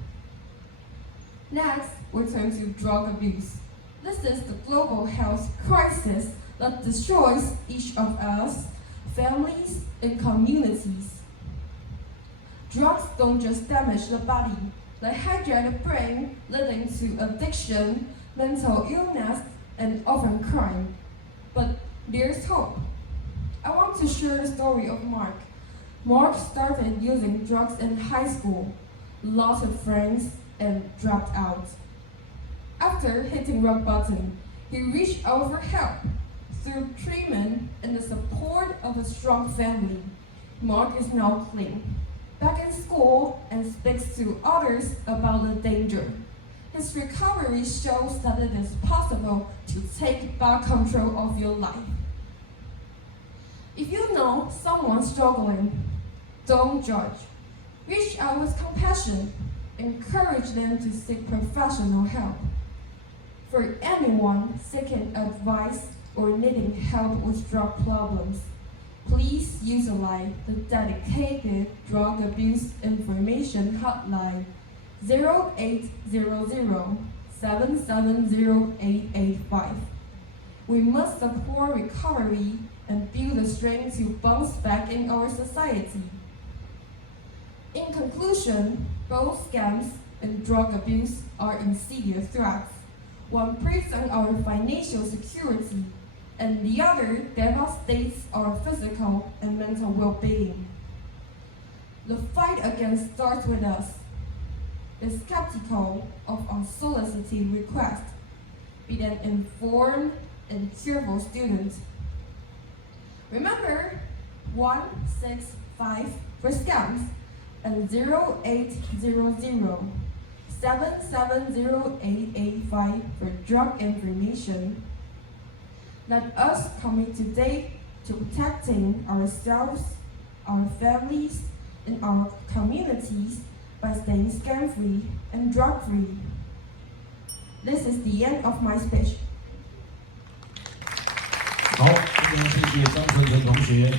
Next, we turn to drug abuse. This is the global health crisis that destroys each of us, families, and communities. Drugs don't just damage the body, they hijack the brain, leading to addiction, mental illness, and often crime. But there's hope. I want to share the story of Mark. Mark started using drugs in high school, lost his friends, and dropped out. After hitting rock bottom, he reached out for help. Through treatment and the support of a strong family, Mark is now clean, back in school, and speaks to others about the danger. His recovery shows that it is possible to take back control of your life. If you know someone struggling, don't judge. Reach out with compassion. Encourage them to seek professional help. For anyone seeking advice or needing help with drug problems, please utilize the dedicated drug abuse information hotline 0800-770-885. We must support recovery and build the strength to bounce back in our society. In conclusion, both scams and drug abuse are insidious threats. One preys on our financial security, and the other devastates our physical and mental well-being. The fight against starts with us. Be skeptical of unsolicited requests. Be an informed and careful student. Remember 165 for scams and 0800-770-885 for drug information. Let us commit today to protecting ourselves, our families, and our communities by staying scam-free and drug-free. This is the end of my speech. 好，非常谢谢张纯哲同学。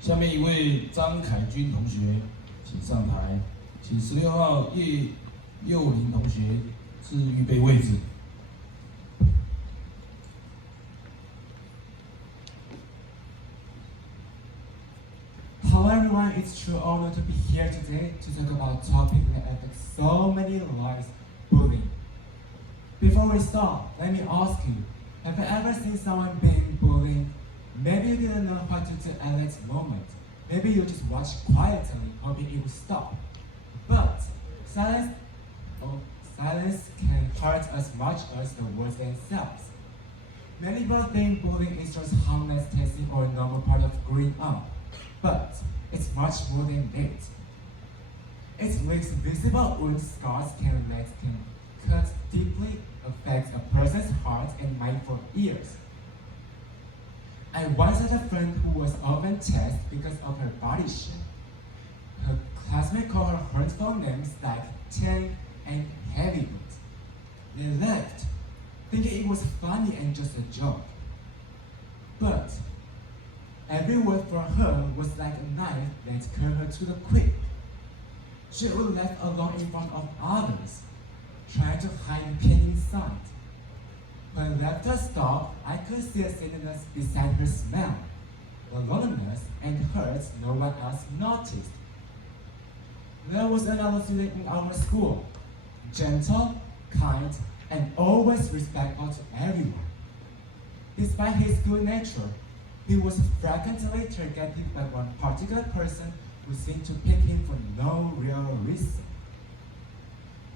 下面一位张凯军同学，请上台，请16号叶幼玲同学是预备位置。Hello everyone, it's a true honor to be here today to talk about a topic that affects so many lives, bullying. Before we start, let me ask you, have you ever seen someone being bullied? Maybe you didn't know what to do at that moment. Maybe you just watched quietly, hoping it would stop. But silence can hurt as much as the words themselves. Many people think bullying is just harmless testing or a normal part of growing up. But it's much more than that. It leaves visible wound scars can cut deeply, affect a person's heart and mind for years. I once had a friend who was often teased because of her body shape. Her classmates called her hurtful names like Tank and Heavyweight. They laughed, thinking it was funny and just a joke. But every word for her was like a knife that cut her to the quick. She would laugh alone in front of others, trying to hide the pain inside. When laughter stopped, I could see a sadness beside her smile, a loneliness and hurt no one else noticed. There was another student in our school, gentle, kind, and always respectful to everyone. Despite his good nature, he was frequently targeted by one particular person who seemed to pick him for no real reason.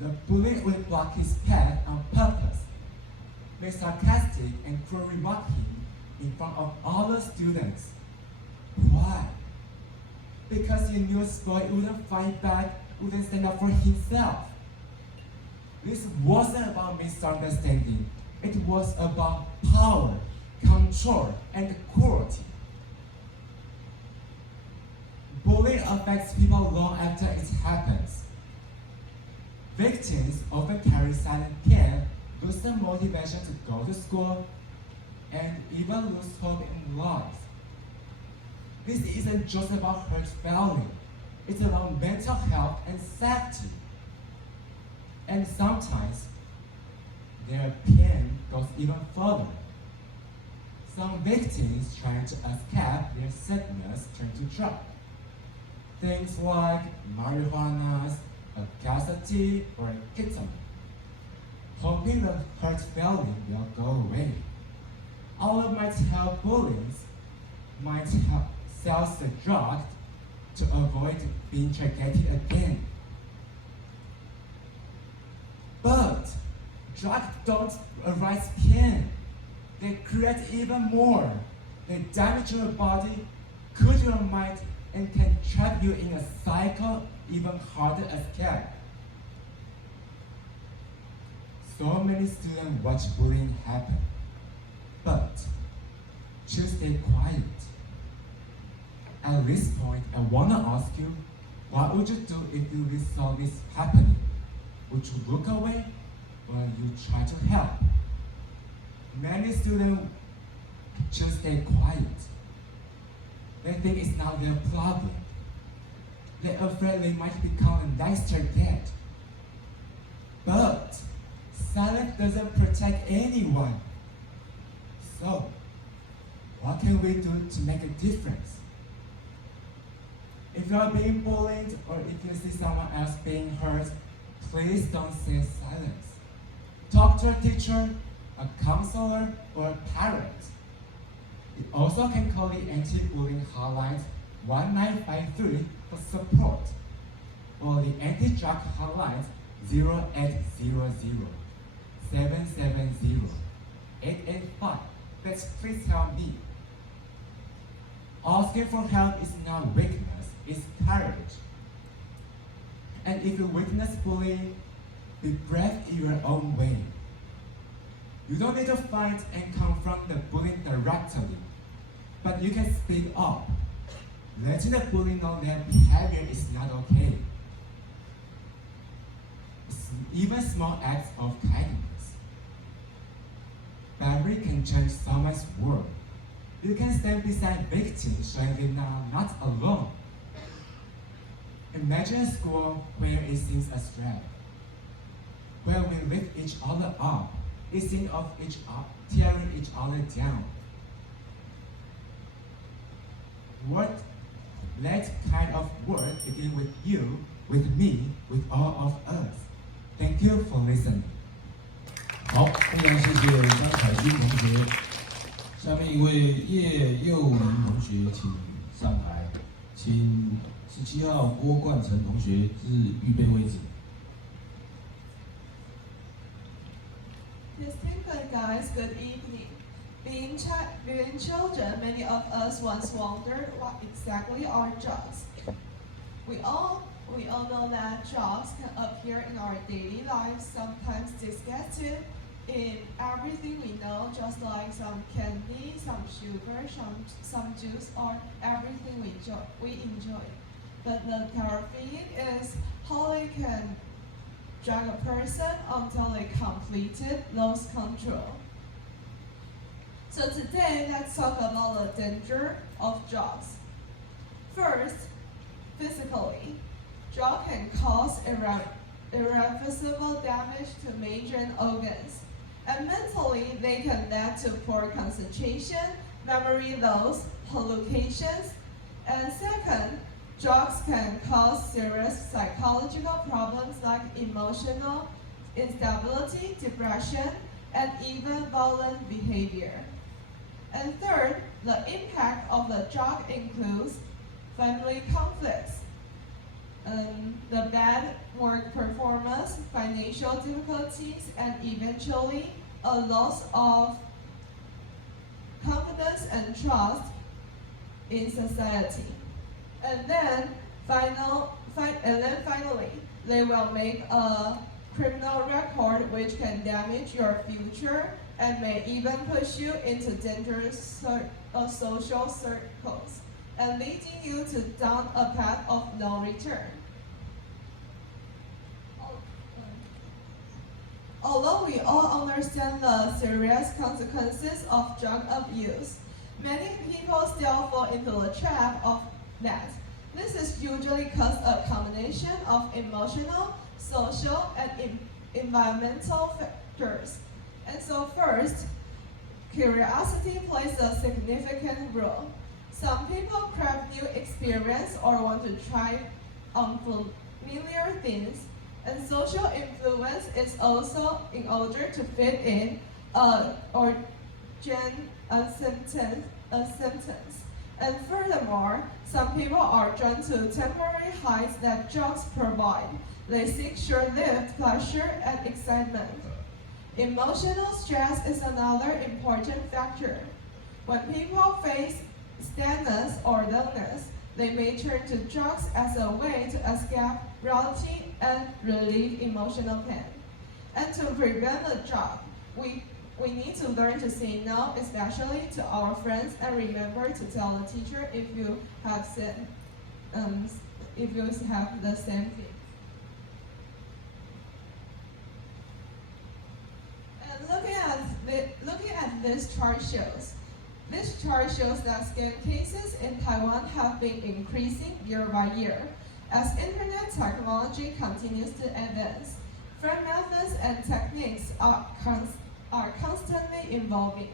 The bully will block his path on purpose, make sarcastic and cruel remarking in front of other students. Why? Because he knew the boy wouldn't fight back, wouldn't stand up for himself. This wasn't about misunderstanding. It was about power, control, and cruelty. Bullying affects people long after it happens. Victims often carry silent pain, lose the motivation to go to school, and even lose hope in life. This isn't just about hurt feeling. It's about mental health and safety. And sometimes, their pain goes even further. Some victims trying to escape their sickness turn to drugs. Things like marijuana, acacity, or ketamine, hoping the hurt feeling will go away. Others might help bullies, might help sell the drug to avoid being targeted again. But drugs don't arise pain. They create even more. They damage your body, cool your mind, and can trap you in a cycle even harder to escape. So many students watch bullying happen, but choose to stay quiet. At this point, I want to ask you, what would you do if you saw this happening? Would you look away, or you try to help? Many students choose to stay quiet. They think it's not their problem. They're afraid they might become a next target. But silence doesn't protect anyone. So, what can we do to make a difference? If you are being bullied or if you see someone else being hurt, please don't stay silent. Talk to a teacher, a counselor, or a parent. You also can call the anti-bullying hotline 1953 for support, or the anti-drug hotline 0800 770 885. That's please help me. Asking for help is not weakness, it's courage. And if you witness bullying, be brave in your own way. You don't need to fight and confront the bully directly, but you can speak up, letting the bully know their behavior is not okay. Even small acts of kindness. Bravery can change someone's world. You can stand beside victims showing they are not alone. Imagine a school where it seems a threat, where we lift each other up instead of tearing each other down. That kind of work begin with you, with me, with all of us. Thank you for listening. 好，非常谢谢张彩君同学。下面一位叶佑林同学，请上台，请17号郭冠成同学预备位置。Distinguished guys, good evening. Being children, many of us once wondered what exactly are drugs. We all know that drugs can appear in our daily lives, sometimes disguised in everything we know, just like some candy, some sugar, some juice, or everything we enjoy. But the terrible thing is how they can drag a person until they completely lose control. So today, let's talk about the danger of drugs. First, physically, drugs can cause irreversible damage to major organs. And mentally, they can lead to poor concentration, memory loss, hallucinations. And second, drugs can cause serious psychological problems like emotional instability, depression, and even violent behavior. And third, the impact of the drug includes family conflicts. the bad work performance, financial difficulties, and eventually a loss of confidence and trust in society. And then finally, they will make a criminal record which can damage your future and may even push you into dangerous social circles and leading you down a path of no return. Although we all understand the serious consequences of drug abuse, many people still fall into the trap of that. This is usually because a combination of emotional, social, and environmental factors. And so first, curiosity plays a significant role. Some people crave new experience or want to try unfamiliar things, and social influence is also in order to fit in or gain a sentence. And furthermore, some people are drawn to temporary highs that drugs provide. They seek short-lived pleasure and excitement. Emotional stress is another important factor. When people face sadness or loneliness, they may turn to drugs as a way to escape reality and relieve emotional pain. And to prevent the drug, we need to learn to say no, especially to our friends, and remember to tell the teacher if you have the same thing. And looking at this chart shows. This chart shows that scam cases in Taiwan have been increasing year by year as internet technology continues to advance. Fraud methods and techniques are constantly evolving,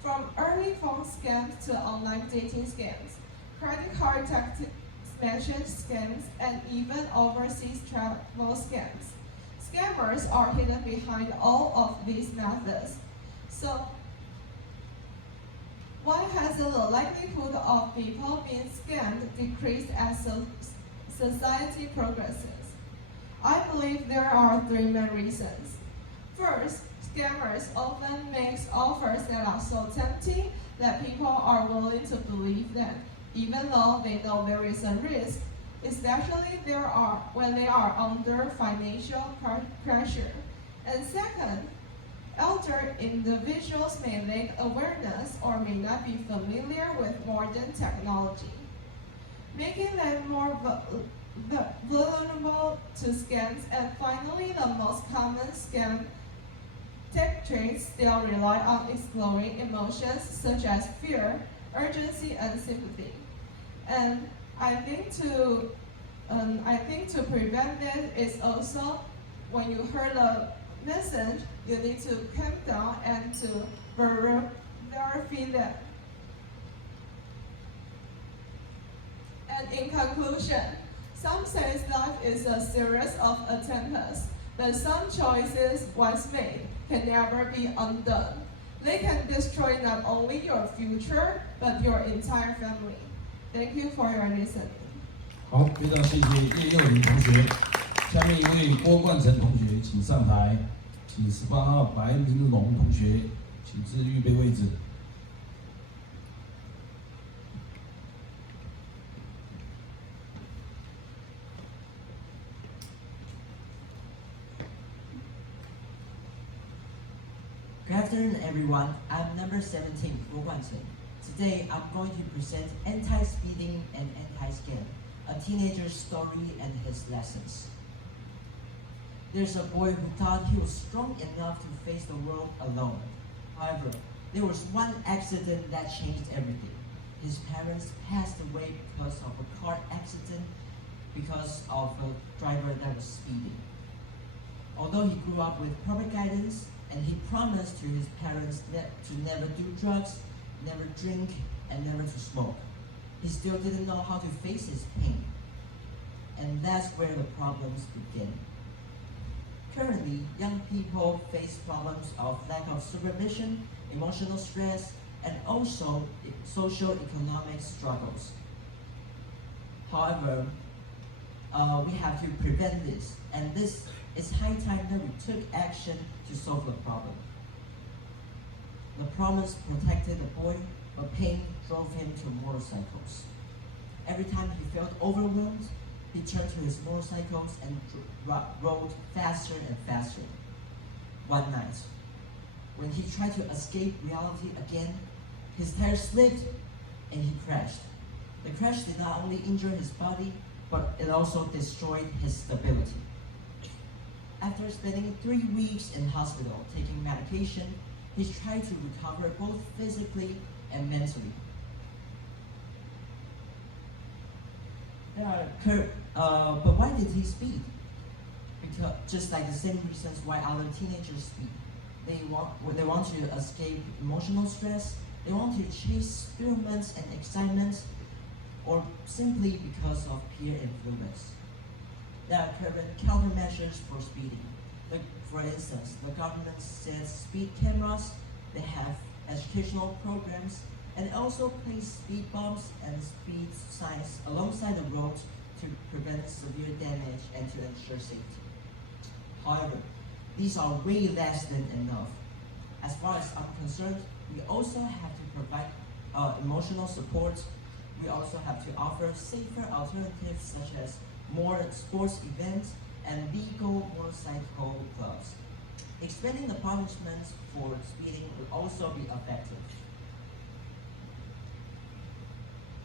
from early phone scams to online dating scams, credit card text message scams, and even overseas travel scams. Scammers are hidden behind all of these methods. So, why hasn't the likelihood of people being scammed decreased as society progresses? I believe there are three main reasons. First, scammers often make offers that are so tempting that people are willing to believe them, even though they know there is a risk, especially when they are under financial pressure. And second, elder individuals may lack awareness or may not be familiar with modern technology, making them more vulnerable to scams. And finally, the most common scam tactics still rely on exploring emotions such as fear, urgency, and sympathy. And I think to prevent that is also when you heard a message, you need to calm down and to verify that. And in conclusion, some say life is a series of attempts, but some choices once made can never be undone. They can destroy not only your future, but your entire family. Thank you for your listening. 好，非常谢谢叶佑林同学。下面一位郭冠成同学，请上台。请18号白明龙同学，请至预备位置。Good afternoon, everyone. I'm number 17, Guo Guanchen. Today, I'm going to present Anti-Speeding and Anti-Scam, a teenager's story and his lessons. There's a boy who thought he was strong enough to face the world alone. However, there was one accident that changed everything. His parents passed away because of a car accident because of a driver that was speeding. Although he grew up with proper guidance, and he promised to his parents to never do drugs, never drink, and never to smoke, he still didn't know how to face his pain. And that's where the problems begin. Currently, young people face problems of lack of supervision, emotional stress, and also social economic struggles. However, we have to prevent this, and this is high time that we took action to solve the problem. The promise protected the boy, but pain drove him to motorcycles. Every time he felt overwhelmed, he turned to his motorcycles and rode faster and faster. One night, when he tried to escape reality again, his tire slipped and he crashed. The crash did not only injure his body, but it also destroyed his stability. After spending 3 weeks in hospital taking medication, he tried to recover both physically and mentally. But why did he speed? Because just like the same reasons why other teenagers speed. They want to escape emotional stress, they want to chase experiments and excitement, or simply because of peer influence. There are current countermeasures for speeding. For instance, the government sets speed cameras, they have educational programs, and also place speed bumps and speed signs alongside the road to prevent severe damage and to ensure safety. However, these are way less than enough. As far as I'm concerned, we also have to provide emotional support. We also have to offer safer alternatives such as more sports events and legal motorcycle clubs. Expanding the punishments for speeding would also be effective.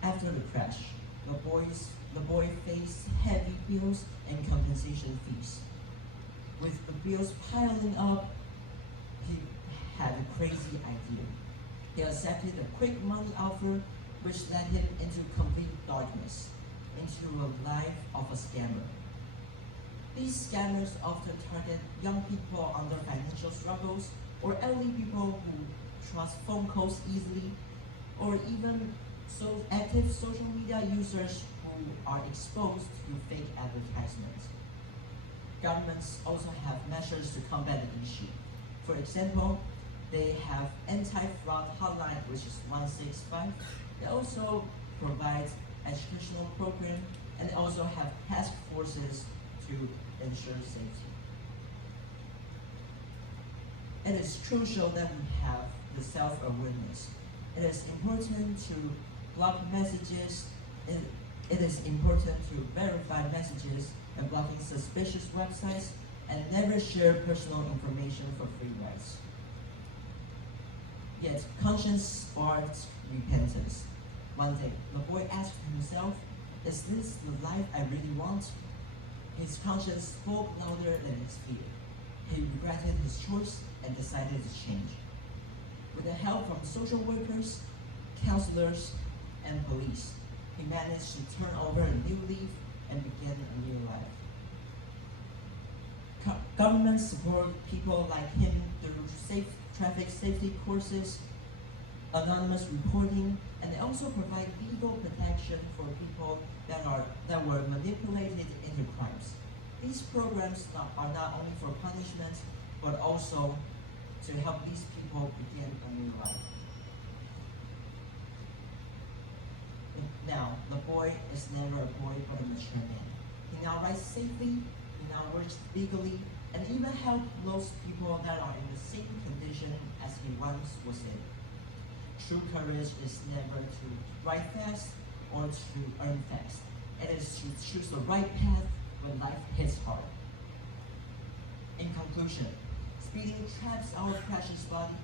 After the crash, the boy faced heavy bills and compensation fees. With the bills piling up, he had a crazy idea. He accepted a quick money offer, which led him into complete darkness, into a life of a scammer. These scammers often target young people under financial struggles, or elderly people who trust phone calls easily, or even active social media users who are exposed to fake advertisements. Governments also have measures to combat the issue. For example, they have anti-fraud hotline, which is 165. They also provide educational program, and they also have task forces to ensure safety. It is crucial that we have the self-awareness. It is important to block messages. It is important to verify messages and blocking suspicious websites, and never share personal information for free rides. Yet conscience sparks repentance. One day, the boy asked himself, "Is this the life I really want?" His conscience spoke louder than his fear. He regretted his choice and decided to change. With the help from social workers, counselors, and police, he managed to turn over a new leaf and begin a new life. Governments support people like him through traffic safety courses, anonymous reporting, and they also provide legal protection for people that were manipulated into crimes. These programs are not only for punishment, but also to help these people begin a new life. Now, the boy is never a boy but a mature man. He now rides safely, he now works legally, and even help those people that are in the same condition as he once was in. True courage is never to ride fast or to earn fast. It is to choose the right path when life hits hard. In conclusion, speeding traps our precious body,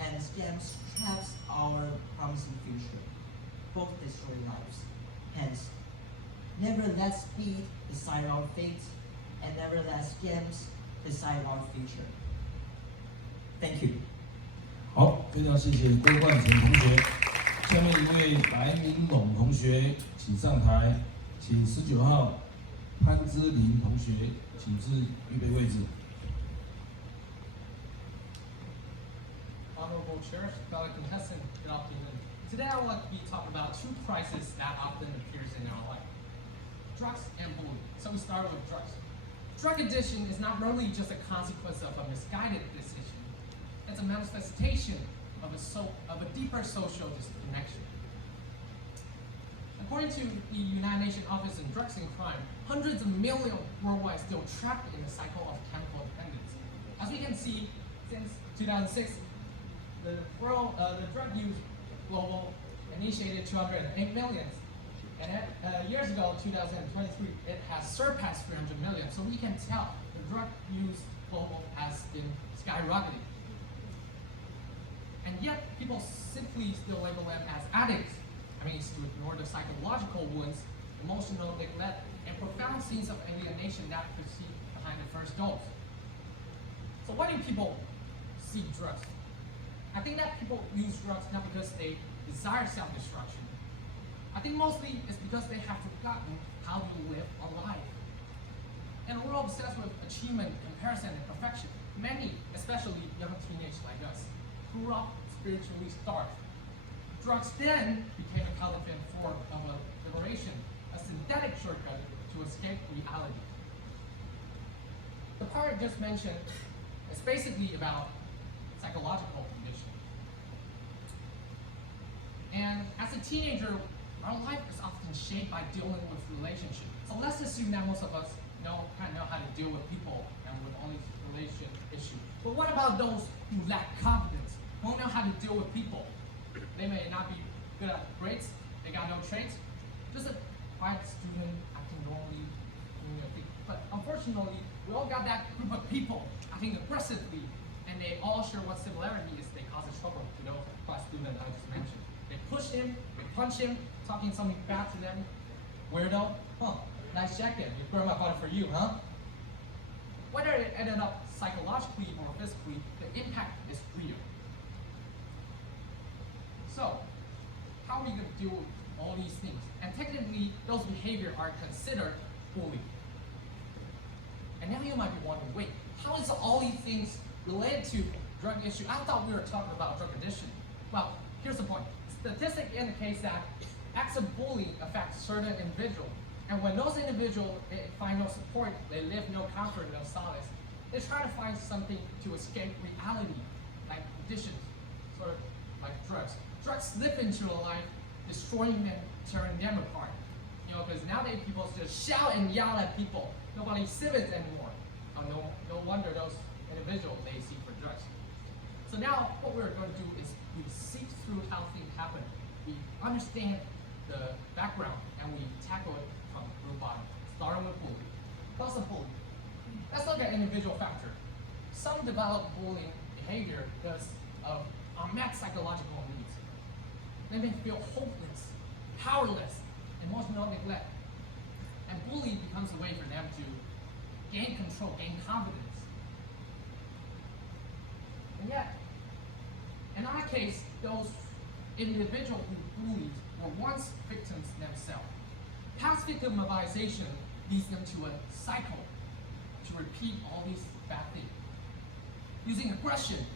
and scams traps our promising future. Both destroy lives. Hence, never let speed decide our fate, and never let scams decide our future. Thank you. 好，非常谢谢郭冠成同学。下面一位白明龙同学，请上台，请19号潘之琳同学，请至预备位置。Honorable Chair, fellow contestants, good afternoon. Today I would like to be talking about two crises that often appears in our life: drugs and bullying. So we start with drugs. Drug addiction is not merely just a consequence of a misguided decision. It's a manifestation of a deeper social disconnection. According to the United Nations Office on Drugs and Crime, hundreds of millions worldwide still trapped in the cycle of chemical dependence. As we can see, since 2006, the drug use global initiated 208 million. And years ago, 2023, it has surpassed 300 million. So we can tell the drug use global has been skyrocketing. And yet, people simply still label them as addicts. I mean, it's to ignore the psychological wounds, emotional neglect, and profound scenes of alienation that proceed behind the first dose. So why do people seek drugs? I think that people use drugs not because they desire self-destruction. I think mostly it's because they have forgotten how to live a life. In a world obsessed with achievement, comparison, and perfection, many, especially young teenagers like us, grew up spiritually starved. Drugs then became a counterfeit form of a liberation, a synthetic shortcut to escape reality. The part I just mentioned is basically about psychological condition. And as a teenager, our life is often shaped by dealing with relationships. So let's assume that most of us know how to deal with people and with all these relation issues. But what about those who lack confidence, who don't know how to deal with people? They may not be good at grades, they got no traits, just a quiet student acting normally, but unfortunately, we all got that group of people acting aggressively, and they all share what similarity is they cause trouble to those class students I just mentioned. They push him, they punch him, talking something bad to them. Weirdo, nice jacket, your grandma bought it for you, huh? Whether it ended up psychologically or physically, the impact is real. So, how are we going to deal with all these things? And technically, those behaviors are considered bullying. And now you might be wondering, wait, how is all these things related to drug issue? I thought we were talking about drug addiction. Well, here's the point. Statistics indicate that acts of bullying affect certain individuals. And when those individuals find no support, they live no comfort, no solace. They try to find something to escape reality, like addictions, sort of like drugs. Drugs slip into a life, destroying them, tearing them apart. Because nowadays people just shout and yell at people. Nobody civils anymore. No wonder those individuals they seek for drugs. So now what we're going to do is we seek through how things happen. We understand the background and we tackle it from root bottom, starting with bullying. What's the bullying? Let's look at individual factor. Some develop bullying behavior because of unmet psychological needs. They may feel hopeless, powerless, emotional neglect. And bullying becomes a way for them to gain control, gain confidence. And yet, in our case, those individuals who bullied were once victims themselves. Past victimization leads them to a cycle to repeat all these bad things, using aggression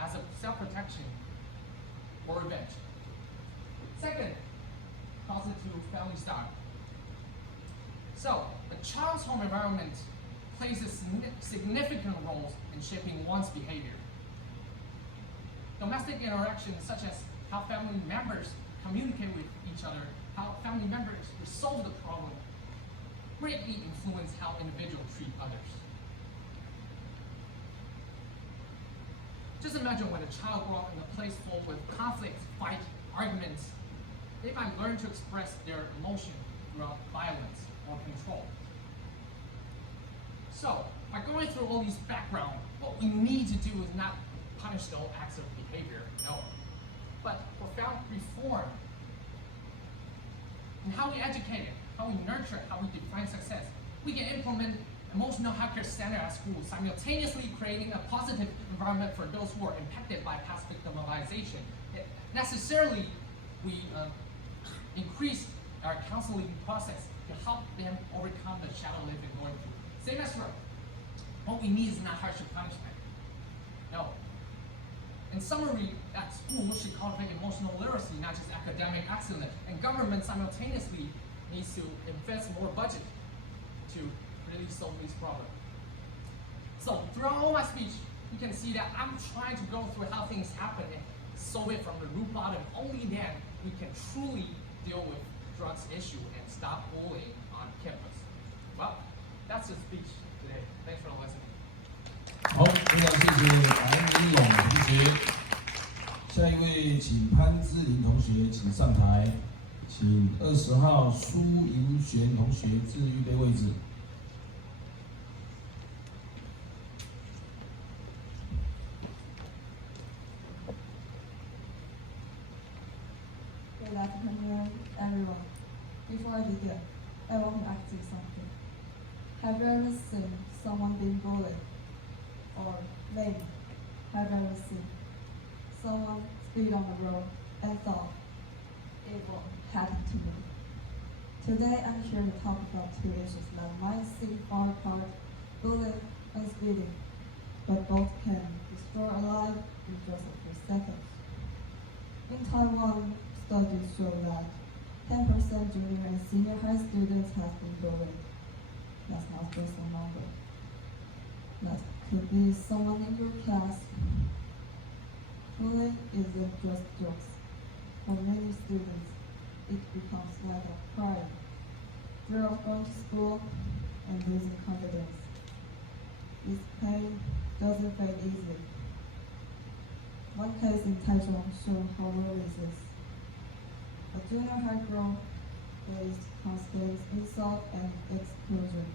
as a self-protection or revenge. Second, positive family style. So, a child's home environment plays a significant role in shaping one's behavior. Domestic interactions, such as how family members communicate with each other, how family members resolve the problem, greatly influence how individuals treat others. Just imagine when a child grows up in a place full with conflicts, fights, arguments, they might learn to express their emotion throughout violence or control. So, by going through all these background, what we need to do is not punish those acts of behavior, no, but profound reform in how we educate it, how we nurture it, how we define success. We can implement emotional healthcare standard at school, simultaneously creating a positive environment for those who are impacted by past victimization. Necessarily, we increase our counseling process to help them overcome the shadow they've been going through. Same as drug. What we need is not harsher punishment. No. In summary, at school should cultivate emotional literacy, not just academic excellence. And government simultaneously needs to invest more budget to really solve these problems. So throughout all my speech, you can see that I'm trying to go through how things happen and solve it from the root bottom. Only then we can truly deal with drugs issue and stop bullying on campus. Well, that's the speech today. Thanks for listening. 好，非常谢谢安英勇同学。下一位，请潘之琳同学，请上台。请20号苏银璇同学自预备位置。Good afternoon, everyone. Before I begin, I want to ask you something. Have you ever seen someone being bullied? Or maybe, have you ever seen someone speed on the road and thought it won't happen to me? Today I'm here to talk about two issues that might seem far apart, bullying and speeding, but both can destroy a life in just a few seconds. In Taiwan, studies show that 10% junior and senior high students have been bullied. That's not just a number. That could be someone in your class. Bullying isn't just jokes. For many students, it becomes like a pride, fear of going to school, and losing confidence. This pain doesn't fade easily. One case in Taichung showed how real this is. A junior high girl faced constant insult and exclusion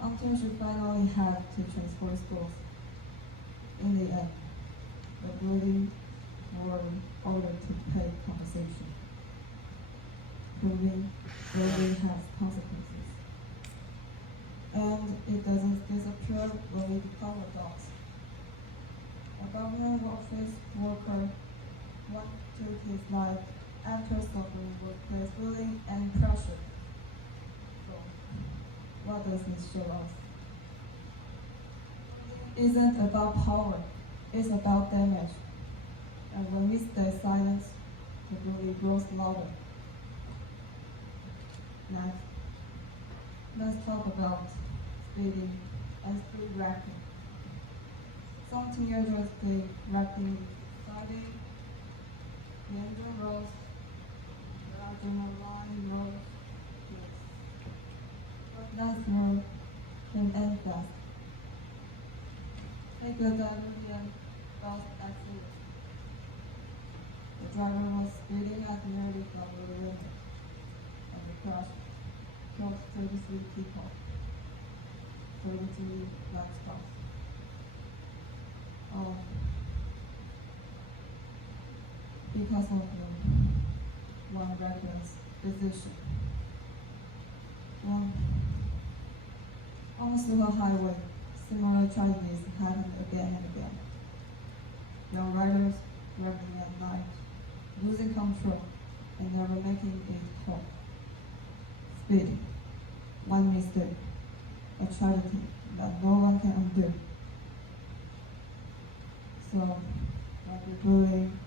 until she finally had to transfer schools. In the end, the bullies were ordered to pay compensation, proving bullying has consequences. And it doesn't disappear when we become adults. A government office worker once took his life after suffering workplace bullying and pressure. So, what does this show us? It isn't about power, it's about damage. And when we stay silent, the bully grows louder. Next, let's talk about speeding and speed rapping. Some teenagers think rapping is exciting. The engine rolls, the adrenaline rolls, yes. But that road can end fast. Take a diversion bus accident. The driver was speeding at nearly double the limit, and the crash killed 33 people, 33 black spots. Because of one reckless decision. On the Suha Highway, similar tragedies happen again and again. Young riders driving at night, losing control, and never making it home. Speeding, one mistake, a tragedy that no one can undo. So, like bullying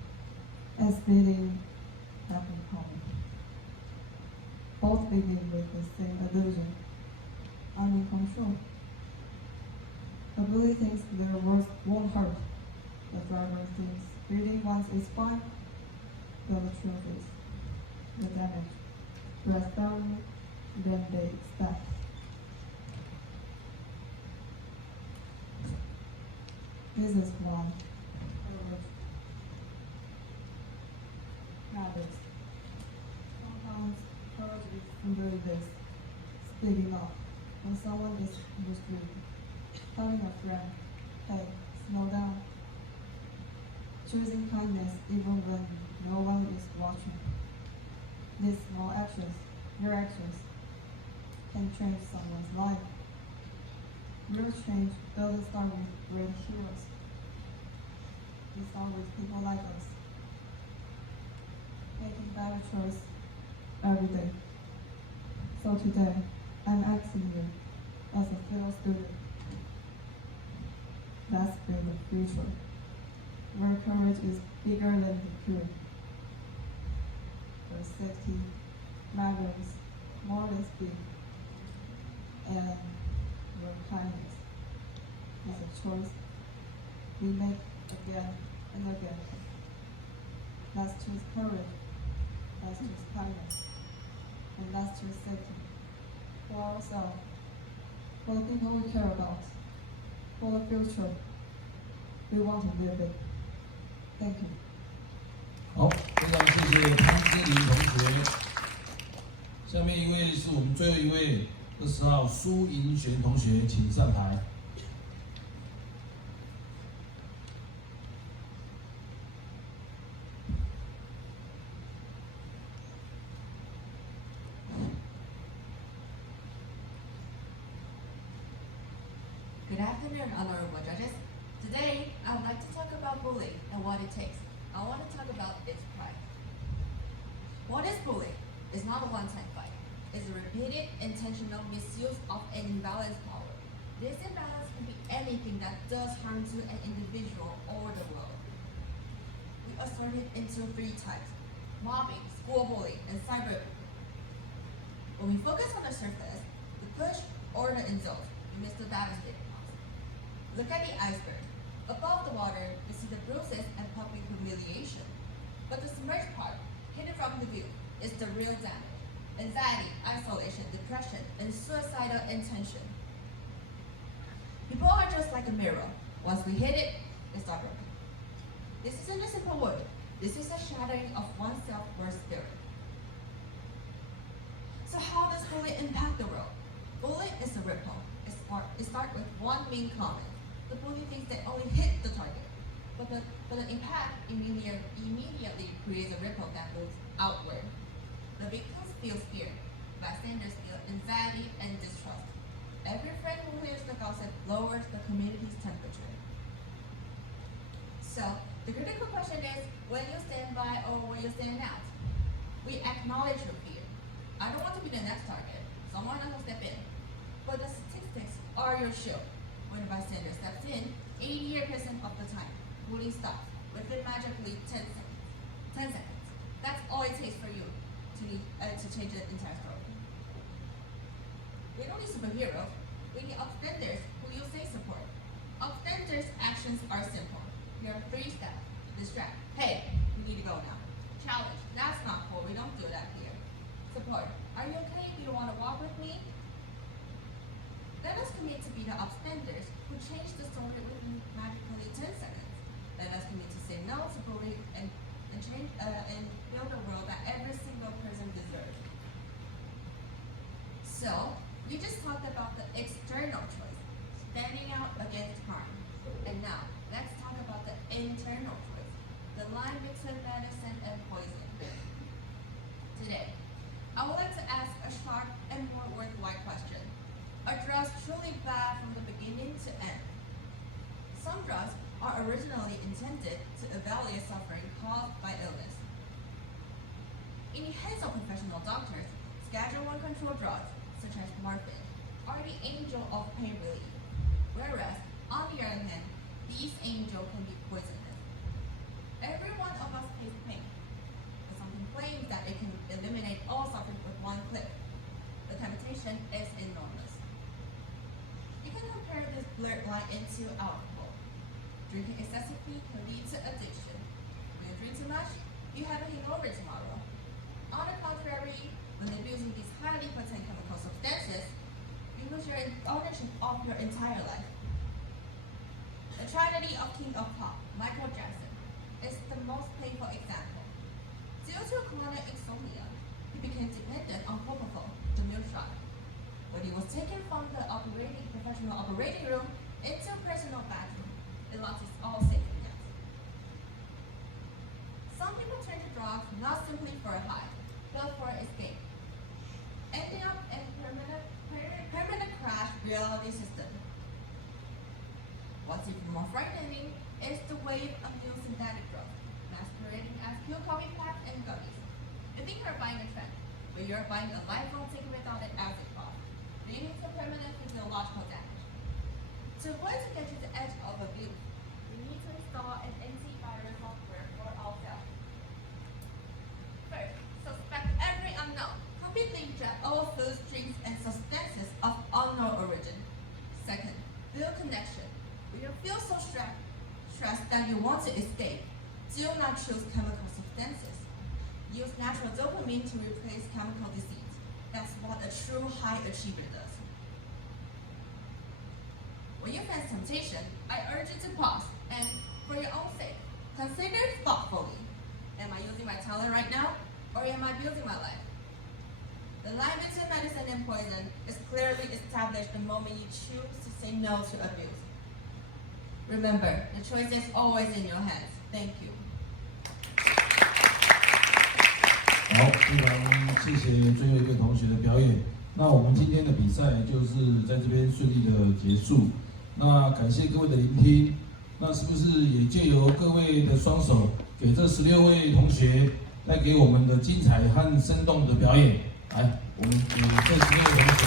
and speeding happen common. Both begin with the same illusion. I'm in control. The bully thinks their words won't hurt. The driver thinks speeding once is fine. But the truth is, the damage lasts longer than they expect. This is one habit. Sometimes courage is simply this, speaking up when someone is in the street, telling a friend, hey, slow down. Choosing kindness even when no one is watching. These small actions, your actions, can change someone's life. Real change doesn't start with great heroes. It starts with people like us, making better choice every day. So today, I'm asking you, as a fellow student, let's build a future where courage is bigger than the fear, where safety matters more than speed, and where kindness is a choice we make again and again. Let's choose courage. Let's choose kindness. and that's your safety. For ourselves, for the people we care about, for the future we want to live in. Thank you. 好，非常谢谢汤金玲同学。下面一位是我们最后一位，20号苏银璇同学，请上台。Good afternoon, honorable judges. Today, I would like to talk about bullying and what it takes. I want to talk about its price. What is bullying? It's not a one-time fight. It's a repeated, intentional misuse of an imbalanced power. This imbalance can be anything that does harm to an individual or the world. We assort it into 3 types: mobbing, school bullying, and cyberbullying. When we focus on the surface, the push or the insult, we miss the devastating parts. Look at the iceberg. Above the water, we see the bruises and public humiliation. But the submerged part, hidden from the view, is the real damage: anxiety, isolation, depression, and suicidal intention. People are just like a mirror. Once we hit it, they start broken. This isn't a simple word. This is a shattering of oneself or spirit. So how does bullying impact the world? Bullying is a ripple. It starts with one mean comment. The bully thinks they only hit the target, but the impact immediately creates a ripple that moves outward. The victims feel fear. Bystanders feel anxiety and distrust. Every friend who hears the gossip lowers the community's temperature. So, the critical question is, will you stand by or will you stand out? We acknowledge your fear. I don't want to be the next target. Someone else will step in. But the statistics are your shield. When a bystander steps in, 88% of the time, bullying stops within magically 10 seconds. 10 seconds. That's all it takes for you to change the entire story. We don't need superheroes. We need offenders who you say support. Offenders' actions are simple. There are 3 steps. Distract. Hey, we need to go now. Challenge. That's not cool. We don't do that here. Support. Are you okay? Do you want to walk with me? Let us commit to be the offenders who change the story within magically 10 seconds. Let us commit to say no to bullying and change and build a world that every single person deserves. So, we just talked about the external choice, standing out against harm. And now, let's talk about the internal choice, the line between medicine and poison. Today, I would like to ask a sharp and more worthwhile question. Are drugs truly bad from the beginning to end? Some drugs are originally intended to alleviate suffering caused by illness. In the hands of professional doctors, Schedule I controlled drugs, such as morphine, are the angel of pain relief, whereas, on the other hand, these angels can be poisonous. Every one of us pays pain, but something claims that it can eliminate all suffering with one click. The temptation is enormous. You can compare this blurred line into alcohol. Drinking excessively can lead to addiction. When you drink too much, you have a hangover tomorrow. On the contrary, when abusing these highly potent chemical substances, you lose your ownership of your entire life. The tragedy of King of Pop, Michael Jackson, is the most painful example. Due to chronic insomnia, he became dependent on propofol, the milk shot. When he was taken from the professional operating room into a personal bathroom, it lost its all safety nets. Some people turn to drugs not simply for a high, but for escape, ending up in permanent crash reality system. What's even more frightening is the wave of new synthetic drugs, masquerading as pure coffee packs and gummies. You think you're buying a trend, but you're buying a lifelong ticket without an acid cost, leading to permanent physiological damage. To avoid to get to the edge of abuse, we need to install an antivirus software for ourselves. First, suspect every unknown. Completely reject all foods, drinks, and substances of unknown origin. Second, build connection. When you feel so stressed that you want to escape, do not choose chemical substances. Use natural dopamine to replace chemical disease. That's what a true high achiever does. When you face temptation, I urge you to pause and, for your own sake, consider thoughtfully. Am I using my talent right now, or am I building my life? The line between medicine and poison is clearly established the moment you choose to say no to abuse. Remember, the choice is always in your hands. Thank you. 好，非常谢谢最后一个同学的表演。那我们今天的比赛就是在这边顺利的结束。那感谢各位的聆听。那是不是也借由各位的双手，给这16位同学带给我们的精彩和生动的表演？来，我们给这16位同学。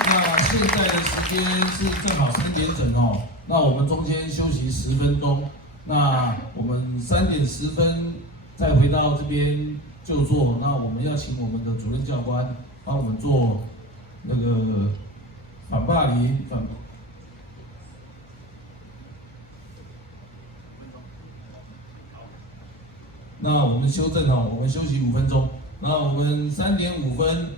那现在的时间是正好3点整哦。那我们中间休息10分钟。那我们3点10分再回到这边就座。那我们要请我们的主任教官帮我们做那个反霸凌反。那我们修正哦，我们休息5分钟。那我们3点5分